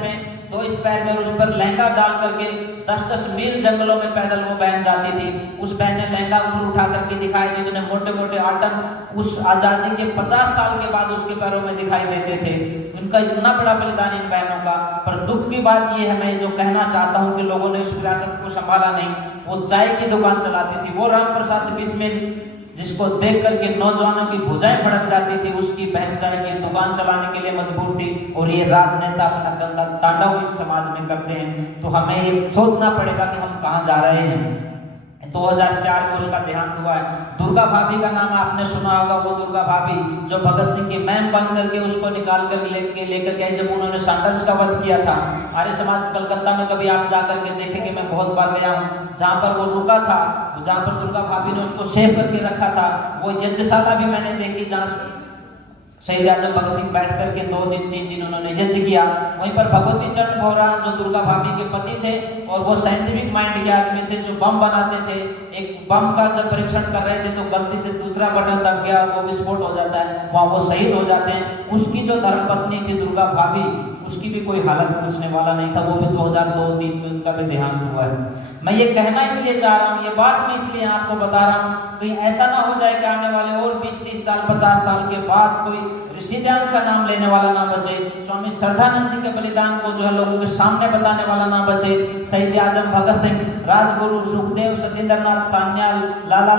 में उस पर लहंगा डाल करके 10-10 मील जंगलों में पैदल वो बहन जाती थी। उस बहन ने लहंगा ऊपर उठा करके दिखाई दी, जिन्हें मोटे मोटे आटन उस आजादी के 50 साल के बाद उसके पैरों में दिखाई देते थे। उनका इतना बड़ा बलिदान इन बहनों का। पर दुख की बात यह है, मैं जो कहना चाहता हूं कि लोगों ने इस विरासत को संभाला नहीं। वो चाय की दुकान चलाती थी, वो राम प्रसाद बिस्मिल जिसको देख करके नौजवानों की भुजाएं फड़क जाती थी, उसकी बहन चाय की दुकान चलाने के लिए मजबूर थी। और ये राजनेता अपना गंदा तांडव इस समाज में करते हैं। तो हमें ये सोचना पड़ेगा कि हम कहां जा रहे हैं। 2004 में उसका देहांत हुआ है। दुर्गा भाभी का नाम आपने सुना होगा। वो दुर्गा भाभी जो भगत सिंह की मैम बन करके उसको निकाल कर लेकर गए जब उन्होंने सैंडर्स का वध किया था। आर्य समाज कलकत्ता में कभी आप जाकर के देखेंगे, मैं बहुत बार गया हूँ, जहाँ पर वो रुका था, जहाँ पर दुर्गा भाभी ने उसको सेव करके रखा था, वो यज्ञशाला भी मैंने देखी जहाँ शहीद आजम भगत सिंह बैठ करके 2 दिन 3 दिन उन्होंने यज्ञ किया। वहीं पर भगवती चंद बोहरा जो दुर्गा भाभी के पति थे और वो साइंटिफिक माइंड के आदमी थे जो बम बनाते थे। एक बम का जब परीक्षण कर रहे थे तो गलती से दूसरा बटन दब गया, वो विस्फोट हो जाता है, वहां वो शहीद हो जाते हैं। उसकी जो धर्मपत्नी थी दुर्गा भाभी, उसकी भी कोई हालत पूछने वाला नहीं था। वो भी 2002-3 में उनका भी देहांत हुआ है। मैं ये कहना इसलिए चाह रहा हूँ, ये बात मैं इसलिए आपको बता रहा हूँ, कहीं ऐसा ना हो जाए कि आने वाले और 20-30 साल 50 साल के बाद कोई ऋषि ध्यान का नाम लेने वाला ना बचे, स्वामी श्रद्धानंद जी के बलिदान को जो है लोगों के सामने बताने वाला ना बचे, शहीद आजम भगत सिंह, राजगुरु सुखदेव, सत्येंद्रनाथ सान्याल, लाला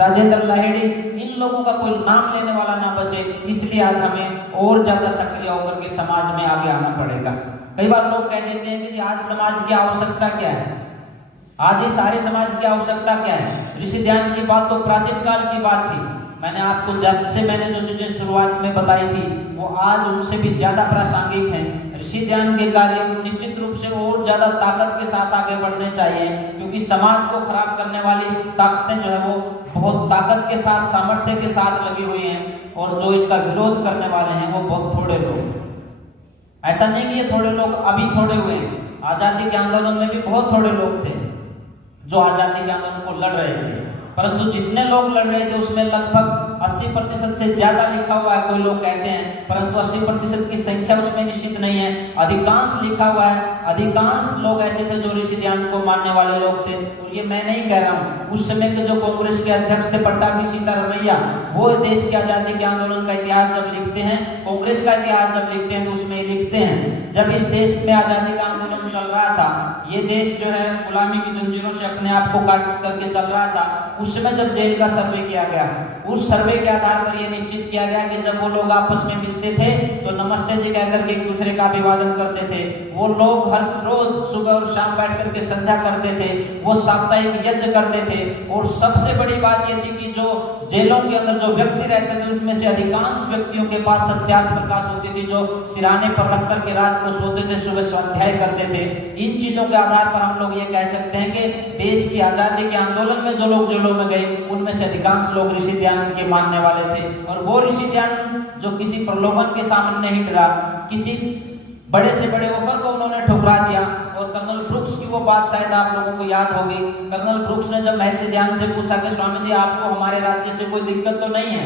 राजेंद्र लाहिड़ी, इन लोगों का कोई नाम लेने वाला ना बचे। इसलिए आज हमें और ज्यादा सक्रिय होकर के समाज में आगे आना पड़ेगा। कई बार लोग कह देते हैं कि जी आज समाज की आवश्यकता क्या है, आज इस आर्य समाज की आवश्यकता क्या है। ऋषि ध्यान की बात तो प्राचीन काल की बात थी। मैंने आपको जब से मैंने जो चीजें शुरुआत में बताई थी वो आज उनसे भी ज्यादा प्रासंगिक हैं। ऋषि ध्यान के कार्य निश्चित रूप से और ज्यादा ताकत के साथ आगे बढ़ने चाहिए, क्योंकि समाज को खराब करने वाली ताकतें जो है वो बहुत ताकत के साथ, सामर्थ्य के साथ लगी हुई हैं, और जो इनका विरोध करने वाले हैं वो बहुत थोड़े लोग। ऐसा नहीं कि ये थोड़े लोग अभी थोड़े हुए हैं, आजादी के आंदोलन में भी बहुत थोड़े लोग थे जो आजादी के आंदोलन को लड़ रहे थे। परंतु जितने लोग लड़ रहे थे उसमें लगभग 80% से ज्यादा लिखा हुआ है, कोई लोग कहते हैं, परंतु 80% की संख्या उसमें निश्चित नहीं है। अधिकांश लिखा हुआ है, अधिकांश लोग ऐसे थे जो ऋषि ध्यान को मानने वाले लोग थे। और ये मैं नहीं कह रहा हूँ, उस समय के जो कांग्रेस के अध्यक्ष थे पट्टाभी सीतारमैया, वो देश की आजादी के आंदोलन का इतिहास जब लिखते हैं, कांग्रेस का इतिहास जब लिखते हैं तो उसमें लिखते हैं जब इस देश में आजादी का आंदोलन चल रहा था, ये देश जो है गुलामी की जंजीरों से अपने आप को काट करके चल रहा था, उस समय जब जेल का सर्वे किया गया, उस सर्वे के आधार पर यह निश्चित किया गया कि जब वो लोग आपस में मिलते थे तो नमस्ते जी कहकर के एक दूसरे का अभिवादन करते थे। वो लोग हर रोज सुबह और शाम बैठ करके संध्या करते थे, वो साप्ताहिक यज्ञ करते थे। और सबसे बड़ी बात यह थी कि जो जेलों के अंदर जो व्यक्ति रहते थे उसमें से अधिकांश व्यक्तियों के पास सत्यार्थ प्रकाश होती थी, जो सिराने पर रख करके रात को सोते थे, सुबह स्वाध्याय करते थे। इन चीजों के आधार पर हम लोग ये कह सकते हैं कि देश की आजादी के आंदोलन में जो लोग जेलों में गए उनमें से अधिकांश लोग ऋषि ध्यान के मानने वाले थे। और वो ऋषि ध्यान जो किसी प्रलोभन के सामने नहीं डरा, किसी बड़े से बड़े ऑफर को उन्होंने ठुकरा दिया। और कर्नल ब्रुक्स की वो बात शायद आप लोगों को याद होगी। कर्नल ब्रुक्स ने जब महर्षि ध्यान से पूछा कि स्वामी जी आपको हमारे राज्य से कोई दिक्कत तो नहीं है?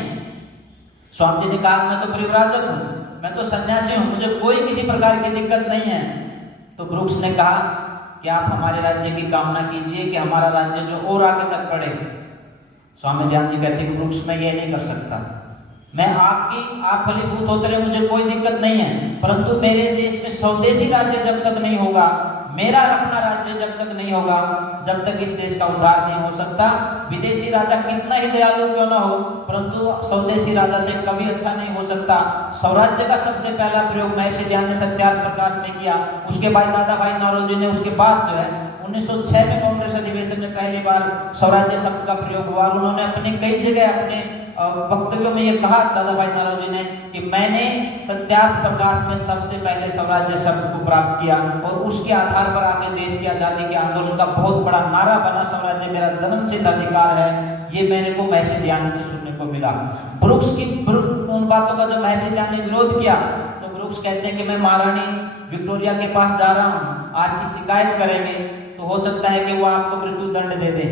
स्वामी जी ने कहा मैं तो परिव्राजक हूँ, मैं तो सन्यासी हूँ, मुझे कोई किसी प्रकार की दिक्कत नहीं है। तो ब्रुक्स ने कहा कि आप हमारे राज्य की कामना कीजिए कि हमारा राज्य जो और आगे तक बढ़े। स्वामी ध्यान जी कहते कि ब्रुक्स मैं ये नहीं कर सकता, मैं आप फलीभूत होते रहे, मुझे कोई दिक्कत नहीं है, परंतु मेरे देश में स्वदेशी राज्य जब तक नहीं होगा, मेरा अपना राज्य जब तक नहीं होगा, जब तक इस देश का उद्धार नहीं हो सकता। विदेशी राजा कितना ही दयालु क्यों ना हो, परंतु स्वदेशी राजा से कभी अच्छा नहीं हो सकता। स्वराज्य का सबसे पहला प्रयोग महर्षि ध्यान ने सत्यार्थ प्रकाश में किया। उसके बाद दादा भाई नौरोजी ने, उसके बाद जो है 1906 में कांग्रेस अधिवेशन में पहली बार स्वराज्य शब्द का प्रयोग हुआ। उन्होंने अपने कई जगह अपने वक्तव्यों में ये कहा दादा भाई नौरोजी ने कि मैंने सत्यार्थ प्रकाश में सबसे पहले स्वराज्य शब्द को प्राप्त किया और उसके आधार पर आगे देश की आजादी के आंदोलन का बहुत बड़ा नारा बना, स्वराज्य मेरा जन्मसिद्ध अधिकार है। ये मेरे को महर्षि ध्यान से सुनने को मिला। ब्रुक्स की उन बातों का जब महर्षि ध्यान ने विरोध किया तो ब्रुक्स कहते हैं कि मैं महारानी विक्टोरिया के पास जा रहा हूँ, आपकी शिकायत करेंगे तो हो सकता है कि वो आपको मृत्यु दंड दे दे।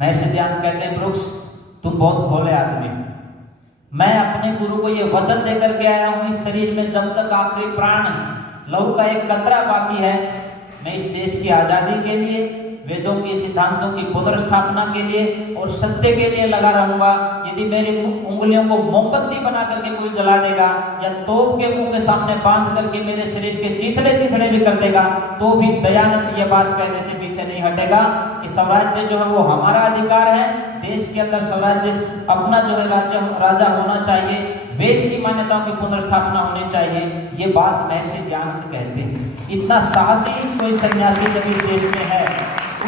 महर्षि ध्यान कहते हैं ब्रुक्स तुम बहुत भोले आदमी, मैं अपने गुरु को ये वचन देकर के आया हूं, इस शरीर में जब तक आखिरी प्राण लहू का एक कतरा बाकी है, मैं इस देश की आजादी के लिए, वेदों के सिद्धांतों की पुनर्स्थापना के लिए और सत्य के लिए लगा रहूंगा। यदि मेरी उंगलियों को मोमबत्ती बना करके कोई जला देगा या तोप के मुंह के सामने बांध करके मेरे शरीर के चिथड़े चिथड़े भी कर देगा तो भी दयानंद ये बात कहने से पीछे नहीं हटेगा कि स्वराज्य जो है वो हमारा अधिकार है। देश के अंदर स्वराज्य अपना जो है राजा होना चाहिए, वेद की मान्यताओं की पुनर्स्थापना होनी चाहिए। ये बात महर्षि दयानंद कहते हैं। इतना साहसी कोई सन्यासी जब इस देश में है,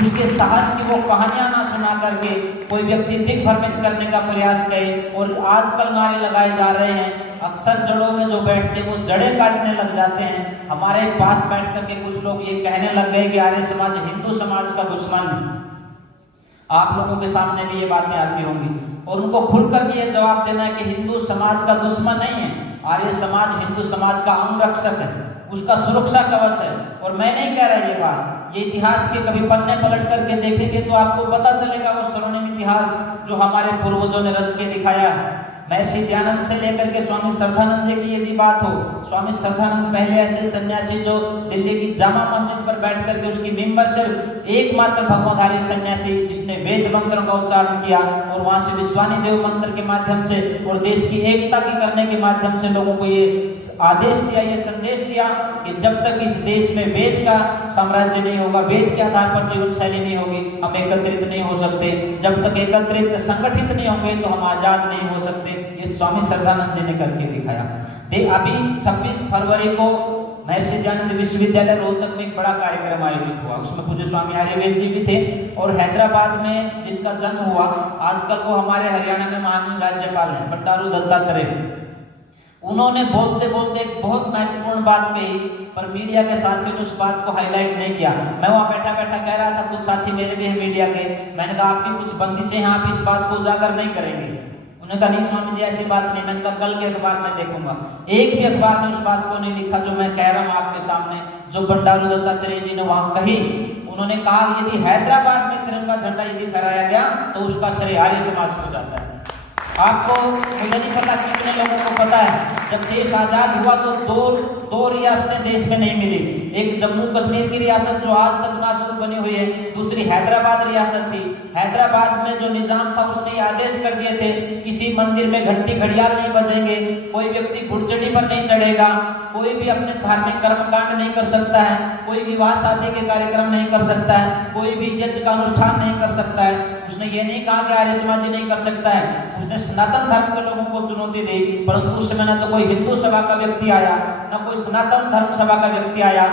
उसके साहस की वो कहानियां ना सुना करके कोई व्यक्ति दिग्भ्रमित करने का प्रयास करे। और आजकल नारे लगाए जा रहे हैं, अक्सर जड़ों में जो बैठते हैं वो जड़ें काटने लग जाते हैं। हमारे पास बैठ करके कुछ लोग ये कहने लग गए कि आर्य समाज हिंदू समाज का दुश्मन है। आप लोगों के सामने भी ये बातें आती होंगी और उनको खुलकर भी ये जवाब देना है कि हिंदू समाज का दुश्मन नहीं है, आर्य समाज हिंदू समाज का अंगरक्षक है, उसका सुरक्षा कवच है। और मैं नहीं कह रहा ये बात, ये इतिहास के कभी पन्ने पलट करके देखेंगे तो आपको पता चलेगा वो स्वर्णिम इतिहास जो हमारे पूर्वजों ने रच के दिखाया है। महर्षि दयानंद से लेकर के स्वामी श्रद्धानंद जी की यदि बात हो, स्वामी श्रद्धानंद पहले ऐसे सन्यासी जो दिल्ली की जामा मस्जिद पर बैठ करके उसकी मिंबर से एकमात्र भगवाधारी सन्यासी जिसने वेद मंत्रों का उच्चारण किया और वहां से विश्वानी देव मंत्र के माध्यम से और देश की एकता की करने के माध्यम से लोगों को ये आदेश दिया, ये संदेश दिया कि जब तक इस देश में वेद का साम्राज्य नहीं होगा, वेद के आधार पर जीवन शैली नहीं होगी, हम एकत्रित नहीं हो सकते। जब तक एकत्रित संगठित नहीं होंगे तो हम आजाद नहीं हो सकते। ये स्वामी श्रद्धानंद जी ने करके दिखाया। अभी 26 फरवरी को महर्षि दयानंद विश्वविद्यालय रोहतक में एक बड़ा कार्यक्रम आयोजित हुआ। उसमें पूज्य स्वामी आर्यवेद जी भी थे और हैदराबाद में जिनका जन्म हुआ, आजकल वो हमारे हरियाणा में माननीय राज्यपाल हैं बंडारू दत्तात्रेय। उन्होंने बोलते बोलते एक बहुत महत्वपूर्ण बात कही, पर मीडिया के साथियों ने उस बात को हाईलाइट नहीं किया। मैं वहां बैठा बैठा कह रहा था, कुछ साथी मेरे भी हैं मीडिया के, मैंने कहा आपकी कुछ बंदिशें हैं, आप इस बात को उजागर नहीं करेंगे। उन्होंने कहा नहीं स्वामी जी ऐसी बात नहीं। मैंने कहा कल के अखबार में देखूंगा। एक भी अखबार ने उस बात को नहीं लिखा जो मैं कह रहा हूँ आपके सामने, जो बंडारू दत्तात्रेय जी ने वहां कही। उन्होंने कहा यदि हैदराबाद में तिरंगा झंडा यदि फहराया गया तो उसका श्रेय आर्य समाज को जाता है। आपको मुझे नहीं पता कितने लोगों को पता है, जब देश आजाद हुआ तो दो रियासतें देश में नहीं मिली। एक जम्मू कश्मीर की रियासत जो आज तक नासूर बनी हुई है, दूसरी हैदराबाद रियासत थी। हैदराबाद में जो निजाम था उसने ये आदेश कर दिए थे किसी मंदिर में घंटी घड़ियाल नहीं बजेंगे, कोई व्यक्ति घुड़चढ़ी पर नहीं चढ़ेगा, कोई भी अपने धार्मिक कर्मकांड नहीं कर सकता है, कोई विवाह शादी के कार्यक्रम नहीं कर सकता है, कोई भी यज्ञ का अनुष्ठान नहीं कर सकता है। उसने ये नहीं कहा कि आर्य समाज नहीं कर सकता है, उसने सनातन धर्म के लोगों को चुनौती दी। परंतु उस समय न तो कोई हिंदू सभा का व्यक्ति आया, न कोई सनातन धर्म सभा का व्यक्ति आया।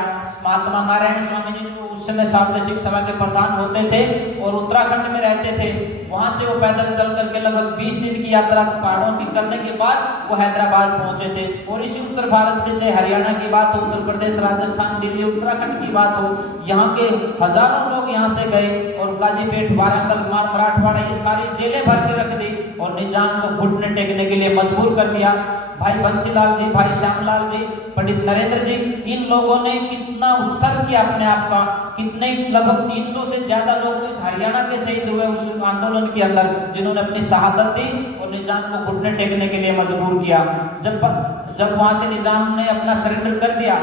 महात्मा नारायण स्वामी जी उस समय साप्ताहिक सभा के प्रधान होते थे और उत्तराखंड में रहते थे। वहां से वो पैदल चल करके लगभग 20 दिन की यात्रा पहाड़ों की करने के बाद वो हैदराबाद पहुंचे थे। और इसी उत्तर भारत से चाहे हरियाणा की बात हो, उत्तर प्रदेश, राजस्थान, दिल्ली, उत्तराखंड की बात हो, यहाँ के हजारों लोग यहाँ से गए और गाजीपेट, वारंगल, मराठवाड़ा ये सारी जेलें भर के रख दी और निजाम को घुटने टेकने के लिए मजबूर कर दिया। भाई बंसीलाल जी, भाई श्यामलाल जी, पंडित नरेंद्र जी, इन लोगों ने कितना उत्सर्ग किया अपने आप का। कितने लगभग 300 से ज्यादा लोग इस हरियाणा के शहीद हुए उस आंदोलन के अंदर, जिन्होंने अपनी शहादत दी और निजाम को घुटने टेकने के लिए मजबूर किया। जब वहां से निजाम ने अपना सरेंडर कर दिया,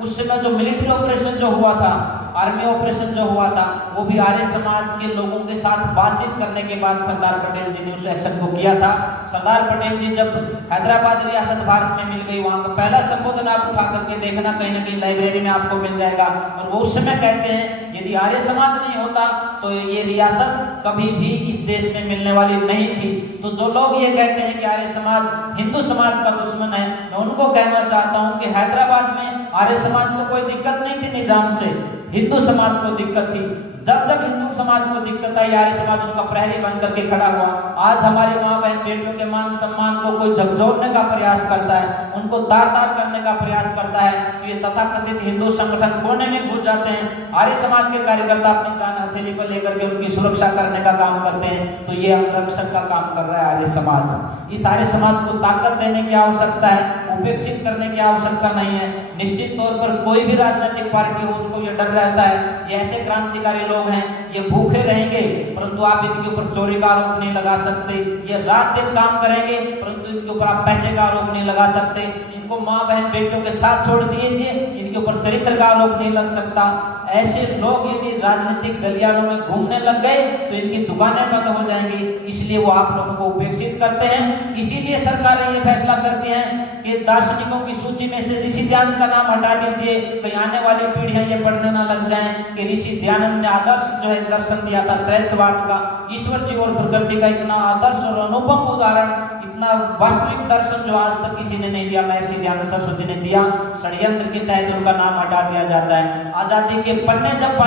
उस समय जो मिलिट्री ऑपरेशन जो हुआ था आर्मी ऑपरेशन जो हुआ था वो भी आर्य समाज के लोगों के साथ बातचीत करने के बाद सरदार पटेल जी ने उस एक्शन को किया था। सरदार पटेल जी जब हैदराबाद रियासत भारत में मिल गई, वहां का पहला संबोधन आप उठा करके देखना, कहीं ना कहीं लाइब्रेरी में आपको मिल जाएगा। और वो उस समय कहते हैं यदि आर्य समाज नहीं होता तो ये रियासत कभी भी इस देश में मिलने वाली नहीं थी। तो जो लोग ये कहते हैं कि आर्य समाज हिंदू समाज का दुश्मन है, मैं उनको कहना चाहता हूं कि हैदराबाद में आर्य समाज को कोई दिक्कत नहीं थी निजाम से, हिंदू समाज को दिक्कत थी। जब जब हिंदू समाज को दिक्कत आई, आर्य समाज उसका प्रहरी बन करके खड़ा हुआ। आज हमारी माँ बहन बेटियों के मान सम्मान को कोई झकझोरने का प्रयास करता है, उनको दार करने का प्रयास करता है, तो ये तथाकथित हिंदू संगठन कोने में घुस जाते हैं। आर्य समाज के कार्यकर्ता अपनी जान हथेली पर लेकर के उनकी सुरक्षा करने का काम करते हैं, तो ये अंगरक्षक का काम कर रहा है आर्य समाज। इस आर्य समाज को ताकत देने की आवश्यकता है, उपेक्षित करने की आवश्यकता नहीं है। निश्चित तौर पर कोई भी राजनीतिक पार्टी हो उसको ये डर रहता है, ये ऐसे क्रांतिकारी लोग हैं, ये भूखे रहेंगे परंतु आप इनके ऊपर चोरी का आरोप नहीं लगा सकते, ये रात दिन काम करेंगे परंतु इनके ऊपर आप पैसे का आरोप नहीं लगा सकते, इनको माँ बहन बेटियों के साथ छोड़ दीजिए, इनके ऊपर चरित्र का आरोप नहीं लग सकता। ऐसे लोग यदि राजनीतिक गलियारों में घूमने लग गए तो इनकी दुकानें बंद हो जाएंगी, इसलिए वो आप लोगों को उपेक्षित करते हैं। इसीलिए सरकारें ये फैसला करती हैं कि दार्शनिकों की सूची में से ऋषि दयानंद का नाम हटा दीजिए, कहीं आने वाली पीढ़ियां ये पढ़ने ना लग जाएं कि ऋषि दयानंद ने आदर्श जो है दर्शन दिया था त्रैतवाद का, ईश्वर जी और प्रकृति का इतना आदर्श और अनुपम उदाहरण, इतना वास्तविक दर्शन जो आज तक किसी ने नहीं दिया, महर्षि दयानंद सरस्वती ने दिया। षड्यंत्र के तहत उनका नाम हटा दिया जाता है। आजादी के पन्ने जब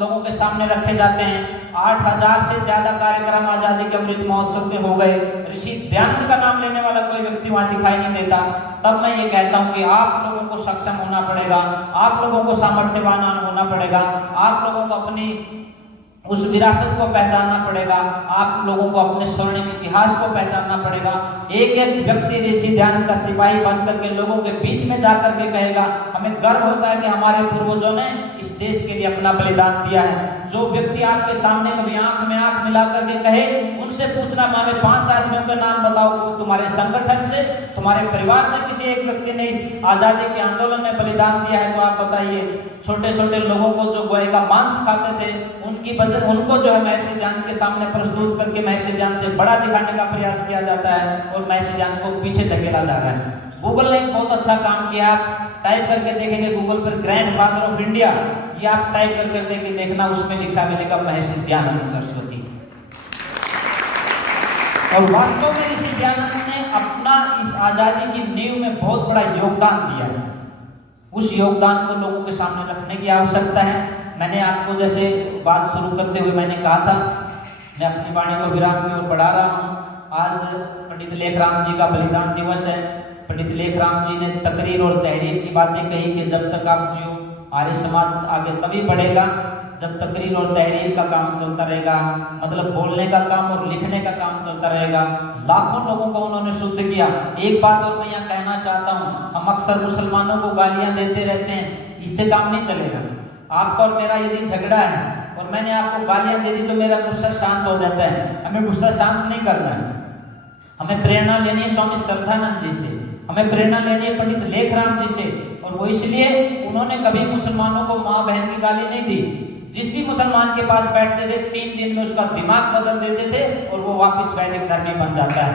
लोगों के सामने रखे जाते हैं, 8000 से ज्यादा कार्यक्रम आजादी के अमृत महोत्सव में हो गए, ऋषि दयानंद का नाम लेने वाला कोई व्यक्ति वहां दिखाई नहीं देता। तब मैं ये कहता हूं कि आप लोगों को सक्षम होना पड़ेगा, आप लोगों को सामर्थ्यवान होना पड़ेगा, आप लोगों को अपनी उस विरासत को पहचानना पड़ेगा, आप लोगों को अपने स्वर्णिम इतिहास को पहचानना पड़ेगा। एक एक व्यक्ति ऋषि दयानंद का सिपाही बनकर के लोगों के बीच में जाकर के कहेगा हमें गर्व होता है कि हमारे पूर्वजों ने इस देश के लिए अपना बलिदान दिया है। जो व्यक्ति आपके सामने कभी आंख में आंख मिला करके कहे, उनसे पूछना हमें 5 आदमियों का नाम बताओ, तुम्हारे संगठन से, तुम्हारे परिवार से किसी एक व्यक्ति ने इस आजादी के आंदोलन में बलिदान दिया है तो आप बताइए। छोटे छोटे लोगों को जो गोए का मांस खाते थे उनकी वजह उनको जो है महर्षि दयानंद के सामने प्रस्तुत करके महर्षि दयानंद से बड़ा दिखाने का प्रयास किया जाता है और महर्षि दयानंद को पीछे धकेला जा रहा है। गूगल ने एक बहुत अच्छा काम किया, आप टाइप करके देखेंगे गूगल पर ग्रैंड फादर ऑफ इंडिया, ये आप टाइप करके देखना, उसमें लिखा मिलेगा महर्षि दयानंद सरस्वती। और वास्तव में ऋषि दयानंद ने अपना इस आजादी की नींव में बहुत बड़ा योगदान दिया है। उस योगदान को लोगों के सामने रखने की आवश्यकता है। मैंने आपको जैसे बात शुरू करते हुए मैंने कहा था, मैं अपनी वाणी को विराम की ओर बढ़ा रहा हूँ। आज पंडित लेखराम जी का बलिदान दिवस है। पंडित लेखराम जी ने तकरीर और तहरीर की बातें कही कि जब तक आप जो आर्य समाज आगे तभी बढ़ेगा जब तकरीर और तहरीर का काम चलता रहेगा, मतलब बोलने का काम और लिखने का काम चलता रहेगा। लाखों लोगों को उन्होंने शुद्ध किया। एक बात और मैं यहाँ कहना चाहता हूँ, हम अक्सर मुसलमानों को गालियां देते रहते हैं, इससे काम नहीं चलेगा। आपका और मेरा यदि झगड़ा है और मैंने आपको गालियां दे दी तो मेरा गुस्सा शांत हो जाता है। हमें गुस्सा शांत नहीं करना है, हमें प्रेरणा लेनी है स्वामी श्रद्धानंद जी से, हमें प्रेरणा लेनी है पंडित लेखराम जी से। और वो इसलिए उन्होंने कभी मुसलमानों को माँ बहन की गाली नहीं दी। जिस भी मुसलमान के पास बैठते थे 3 दिन में उसका दिमाग बदल देते थे और वो वापस वैदिक धर्मी बन जाता है।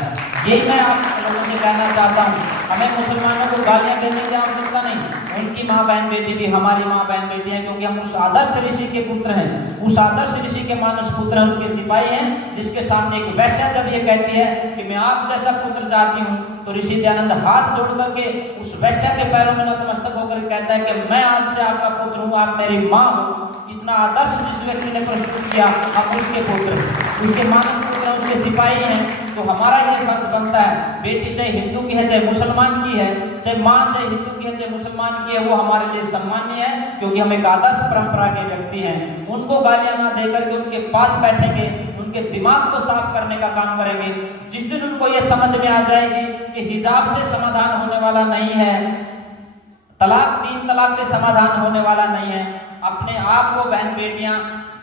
यही मैं आप लोगों से कहना चाहता हूँ, हमें मुसलमानों को गालियां देने की आवश्यकता नहीं, उनकी माँ बहन बेटी भी हमारी माँ बहन बेटी हैं, क्योंकि हम उस आदर्श ऋषि के पुत्र हैं, उस आदर्श ऋषि के मानस पुत्र हैं, उसके सिपाही हैं, जिसके सामने एक वैश्या जब ये कहती है कि मैं आप जैसा पुत्र चाहती हूँ, तो ऋषि दयानंद हाथ जोड़ करके उस वैश्या के पैरों में नतमस्तक होकर कहता है कि मैं आज से आपका पुत्र हूँ, आप मेरी माँ हो। इतना आदर्श जिस व्यक्ति ने प्रस्तुत किया, हम उसके पुत्र, उसके मानस पुत्र, उसके सिपाही हैं। तो हमारा ये फर्ज बनता है, बेटी चाहे हिंदू की है चाहे मुसलमान की है, चाहे माँ चाहे हिंदू की है चाहे मुसलमान की है, वो हमारे लिए सम्मान्य है, क्योंकि हम एक आदर्श परंपरा के व्यक्ति हैं। उनको गालियां ना देकर के उनके पास बैठेंगे, उनके दिमाग को साफ करने का काम करेंगे। जिस दिन उनको ये समझ में आ जाएगी कि हिजाब से समाधान होने वाला नहीं है, तलाक 3 तलाक से समाधान होने वाला नहीं है, अपने आप को बहन बेटियां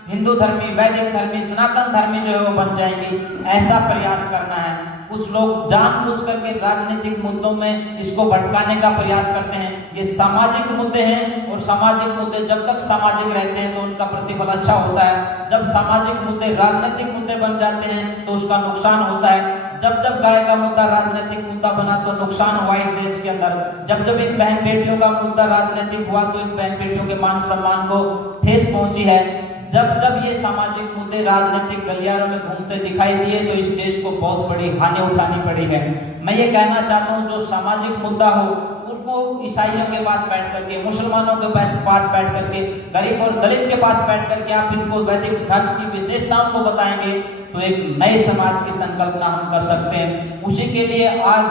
हिंदू धर्मी, वैदिक धर्मी, सनातन धर्मी जो है वो बन जाएंगी, ऐसा प्रयास करना है। कुछ लोग जानबूझ करके राजनीतिक मुद्दों में इसको भटकाने का प्रयास करते हैं। ये सामाजिक मुद्दे हैं और सामाजिक मुद्दे जब तक सामाजिक रहते हैं तो उनका प्रतिफल अच्छा होता है। जब सामाजिक मुद्दे राजनीतिक मुद्दे बन जाते हैं तो उसका नुकसान होता है। जब जब गाय का मुद्दा राजनीतिक मुद्दा बना तो नुकसान हुआ इस देश के अंदर। जब जब इन बहन बेटियों का मुद्दा राजनीतिक हुआ तो इन बहन बेटियों के मान सम्मान को ठेस पहुंची है। जब जब ये सामाजिक मुद्दे राजनीतिक गलियारों में घूमते दिखाई दिए तो इस देश को बहुत बड़ी हानि उठानी पड़ी है। मैं ये कहना चाहता हूँ जो सामाजिक मुद्दा हो उसको ईसाइयों के पास बैठ करके, मुसलमानों के पास बैठ करके, गरीब और दलित के पास बैठ करके आप इनको वैदिक धर्म की विशेषताओं को बताएंगे तो एक नए समाज की संकल्पना हम कर सकते हैं। उसी के लिए आज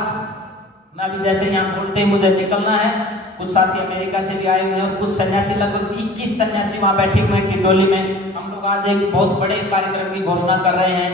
मैं अभी जैसे यहाँ बोलते ही मुझे निकलना है, कुछ साथी अमेरिका से भी आए हुए हैं और कुछ सन्यासी, लगभग 21 सन्यासी वहां बैठे हुए हैं टिटोली में। हम लोग आज एक बहुत बड़े कार्यक्रम की घोषणा कर रहे हैं,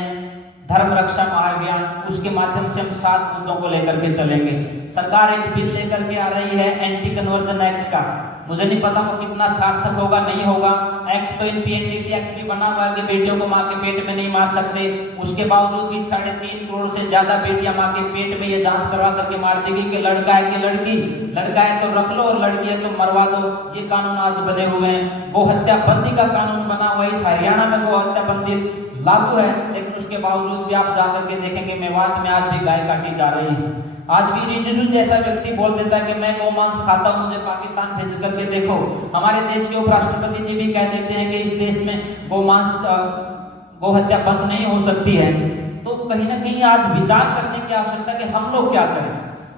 धर्म रक्षा महाअभियान। उसके माध्यम से हम 7 मुद्दों को लेकर के चलेंगे। सरकार एक बिल लेकर के आ रही है एंटी कन्वर्जन एक्ट का। मुझे नहीं पता वो कितना सार्थक होगा नहीं होगा। एक्ट तो एनपीएनडीटी एक्ट भी बना हुआ है कि बेटियों को माँ के पेट में नहीं मार सकते। उसके बावजूद भी 3.5 करोड़ से ज्यादा बेटियां माँ के पेट में ये जांच करवा करके मार देगी कि लड़का है कि लड़की, लड़का है तो रख लो और लड़की है तो मरवा दो। ये कानून आज बने हुए हैं। गोहत्या बंदी का कानून बना हुआ है, इस हरियाणा में गोहत्या बंदी लागू है, लेकिन उसके बावजूद भी आप जाकर के देखेंगे मेवात में आज भी गाय काटी जा रही है। आज भी रिजिजू जैसा व्यक्ति बोल देता है कि मैं गोमांस खाता हूं, मुझे पाकिस्तान भेज करके देखो। हमारे देश के उपराष्ट्रपति जी भी कह देते हैं कि इस देश में गोमांस गोहत्या बंद नहीं हो सकती है। तो कहीं ना कहीं आज विचार करने की आवश्यकता कि हम लोग क्या करें।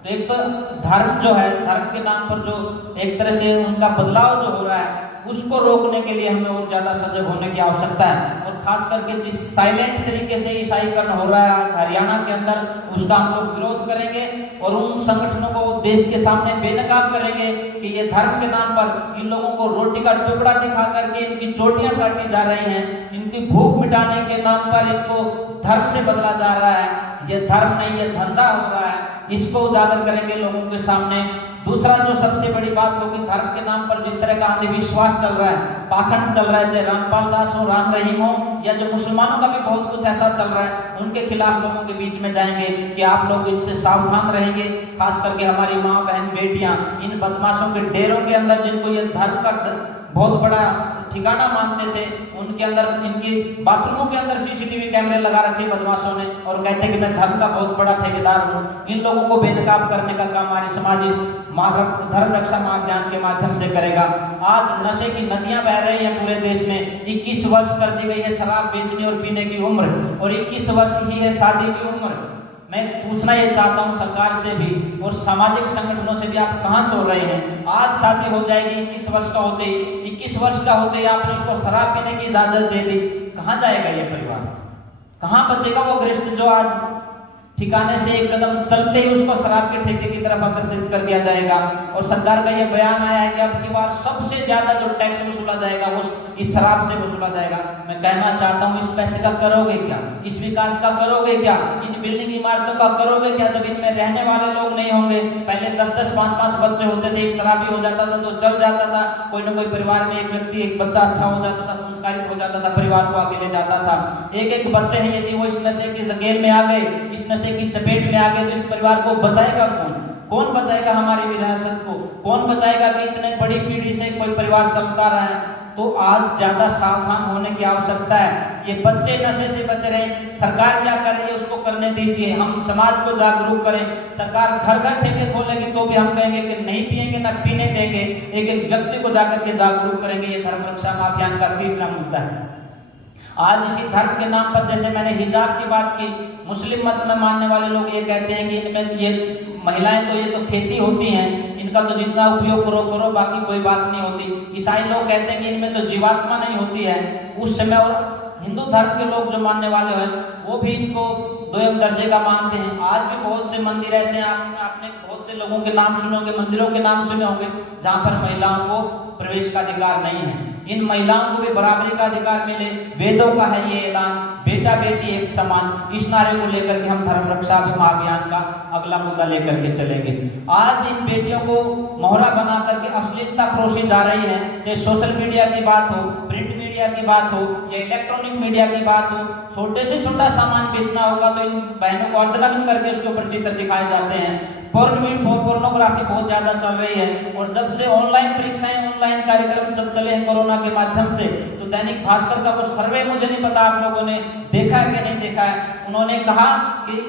तो एक तो धर्म जो है, धर्म के नाम पर जो एक तरह से उनका बदलाव जो हो रहा है उसको रोकने के लिए हमें और ज्यादा सजग होने की आवश्यकता है। और खास करके जिस साइलेंट तरीके से ईसाईकरण हो रहा है आज हरियाणा के अंदर, उसका हम लोग विरोध करेंगे और उन संगठनों को देश के सामने बेनकाब करेंगे कि ये धर्म के नाम पर इन लोगों को रोटी का टुकड़ा दिखा करके इनकी चोटियां काटी जा रही हैं। इनकी भूख मिटाने के नाम पर इनको धर्म से बदला जा रहा है। ये धर्म नहीं, ये धंधा हो रहा है। इसको उजागर करेंगे लोगों के सामने। दूसरा जो सबसे बड़ी बात होगी, धर्म के नाम पर जिस तरह का अंधविश्वास चल रहा है, पाखंड चल रहा है, चाहे रामपाल दास हो, राम रहीम हो, या जो मुसलमानों का भी बहुत कुछ ऐसा चल रहा है, उनके खिलाफ लोगों के बीच में जाएंगे कि आप लोग इनसे सावधान रहेंगे। खास करके हमारी माँ बहन बेटियां इन बदमाशों के डेरों के अंदर, जिनको ये धर्म का बहुत बड़ा ठिकाना मानते थे, उनके अंदर, इनकी बाथरूमों के अंदर सीसीटीवी कैमरे लगा रखे बदमाशों ने और कहते कि मैं धर्म का बहुत बड़ा ठेकेदार हूँ। इन लोगों को बेनकाब करने का काम हमारे समाज इस धर्म रक्षा महाअभियान के माध्यम से करेगा। आज नशे की नदियां बह रही हैं पूरे देश में। 21 वर्ष कर दी गई है शराब बेचने और पीने की उम्र, और 21 वर्ष ही है शादी की उम्र। मैं पूछना ये चाहता हूं सरकार से भी और सामाजिक संगठनों से भी, आप कहां सो रहे हैं? आज शादी हो जाएगी 21 वर्ष का होते ही, 21 वर्ष का होते ही आपने उसको शराब पीने की इजाजत दे दी। कहां जाएगा ये परिवार? कहां बचेगा वो गृहस्थ जो आज ठिकाने से एक कदम चलते ही उसको शराब के ठेके की तरफ आकर्षित कर दिया जाएगा? और सरकार का ये बयान आया है कि अब की बार सबसे ज्यादा जो टैक्स वसूला जाएगा वो इस शराब से वसूला जाएगा। मैं कहना चाहता हूँ, इस पैसे का करोगे क्या? इस विकास का करोगे क्या? इन बिल्डिंग इमारतों का करोगे क्या जब इनमें रहने वाले लोग नहीं होंगे? पहले 10-10, 5-5 बच्चे होते थे, एक शराबी हो जाता था तो चल जाता था। कोई ना कोई परिवार में एक व्यक्ति, एक बच्चा अच्छा हो जाता था, संस्कारित हो जाता था, परिवार को आगे ले जाता था। एक बच्चे हैं, यदि वो इस नशे की धकेल में आ गए, इस नशे की चपेट में आ गए, तो इस परिवार को बचाएगा कौन? कौन बचाएगा हमारी विरासत को? कौन बचाएगा कि इतने बड़ी पीढ़ी से कोई परिवार चलता रहा है? तो आज ज्यादा सावधान होने की आवश्यकता है। ये बच्चे नशे से बच रहे हैं, सरकार क्या कर रही है उसको करने दीजिए। हम समाज को जागरूक करें। सरकार घर घर ठेके खोलेगी तो भी हम कहेंगे कि नहीं पिएंगे, ना पीने देंगे। एक एक व्यक्ति को जाकर के जागरूक करेंगे। ये धर्म रक्षा अभियान का तीसरा मुद्दा है। आज इसी धर्म के नाम पर, जैसे मैंने हिजाब की बात की, मुस्लिम मत में मानने वाले लोग ये कहते हैं कि इनमें ये महिलाएं तो ये तो खेती होती हैं, इनका तो जितना उपयोग करो, बाकी कोई बात नहीं होती। ईसाई लोग कहते हैं कि इनमें तो जीवात्मा नहीं होती है। उस समय और हिंदू धर्म के लोग जो मानने वाले हैं वो भी इनको दोयम दर्जे का मानते हैं। आज भी बहुत से मंदिर ऐसे हैं, आपने बहुत से लोगों के नाम सुने होंगे, मंदिरों के नाम सुने होंगे, जहां पर महिलाओं को प्रवेश का अधिकार नहीं है। इन महिलाओं को भी बराबरी का अधिकार मिले। वेदों का है ये ऐलान, बेटा बेटी एक समान। इस नारे को लेकर के हम धर्म रक्षा अभियान का अगला मुद्दा लेकर के चलेंगे। आज इन बेटियों को मोहरा बना करके अश्लीलता परोसी जा रही है, चाहे सोशल मीडिया की बात हो, प्रिंट मीडिया मीडिया की बात हो या इलेक्ट्रॉनिक मीडिया की बात हो, छोटे से छोटा सामान बेचना होगा तो इन बहनों को अर्धनग्न करके उसके ऊपर चित्र दिखाए जाते हैं। पोर्नोग्राफी बहुत ज्यादा चल रही है। और जब से ऑनलाइन परीक्षाएं, ऑनलाइन कार्यक्रम जब चले हैं कोरोना के माध्यम से, तो दैनिक भास्कर का वो सर्वे, मुझे नहीं पता आप लोगों ने देखा है कि नहीं देखा है, उन्होंने कहा कि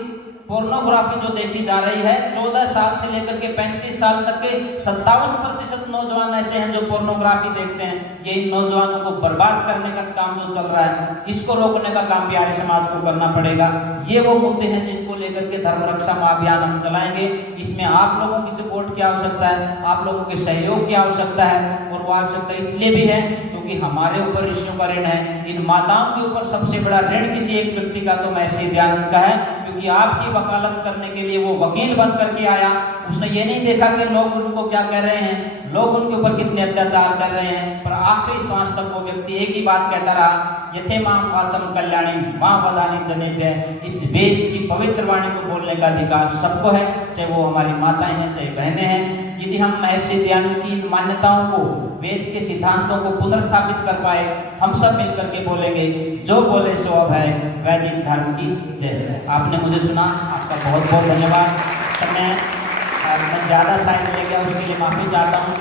पोर्नोग्राफी जो देखी जा रही है 14 साल से लेकर के 35 साल तक के 57% नौजवान ऐसे हैं जो पोर्नोग्राफी देखते हैं। ये इन नौजवानों को बर्बाद करने का काम जो चल रहा है, इसको रोकने का काम बिहारी समाज को करना पड़ेगा। ये वो मुद्दे हैं जिनको लेकर के धर्म रक्षा महाअभियान हम चलाएंगे। इसमें आप लोगों की सपोर्ट की आवश्यकता है, आप लोगों के सहयोग की आवश्यकता है। और वो आवश्यकता इसलिए भी है क्योंकि हमारे ऊपर ऋषियों का ऋण है। इन माताओं के ऊपर सबसे बड़ा ऋण किसी एक व्यक्ति का तो महर्षि दयानंद का है, क्योंकि आपकी वकालत करने के लिए वो वकील बन करके आया। उसने ये नहीं देखा कि लोग उनको क्या कह रहे हैं, लोग उनके ऊपर कितने अत्याचार कर रहे हैं, पर आखिरी सांस तक वो व्यक्ति एक ही बात कहता रहा, यथे मां वाचम कल्याणी मां वदानी जनेभ्यः। इस वेद की पवित्र वाणी को बोलने का अधिकार सबको है, चाहे वो हमारी माताएं हैं, चाहे बहनें हैं। यदि हम महर्षि दयानंद की मान्यताओं को, वेद के सिद्धांतों को पुनर्स्थापित कर पाए, हम सब मिलकर के बोलेंगे, जो बोले सो अब है, वैदिक धर्म की जय। आपने मुझे सुना, आपका बहुत बहुत धन्यवाद। समय मैं ज़्यादा साइड ले गया, उसके लिए माफी चाहता हूँ।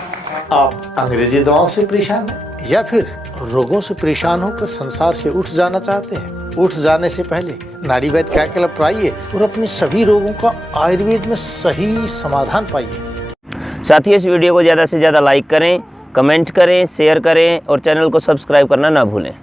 आप अंग्रेजी दवाओं से परेशान हैं या फिर रोगों से परेशान होकर संसार से उठ जाना चाहते हैं? उठ जाने से पहले नाड़ी वैद्य क्या क्लब पर आइए और अपने सभी रोगों का आयुर्वेद में सही समाधान पाइए। साथियों, इस वीडियो को ज़्यादा से ज़्यादा लाइक करें, कमेंट करें, शेयर करें और चैनल को सब्सक्राइब करना ना भूलें।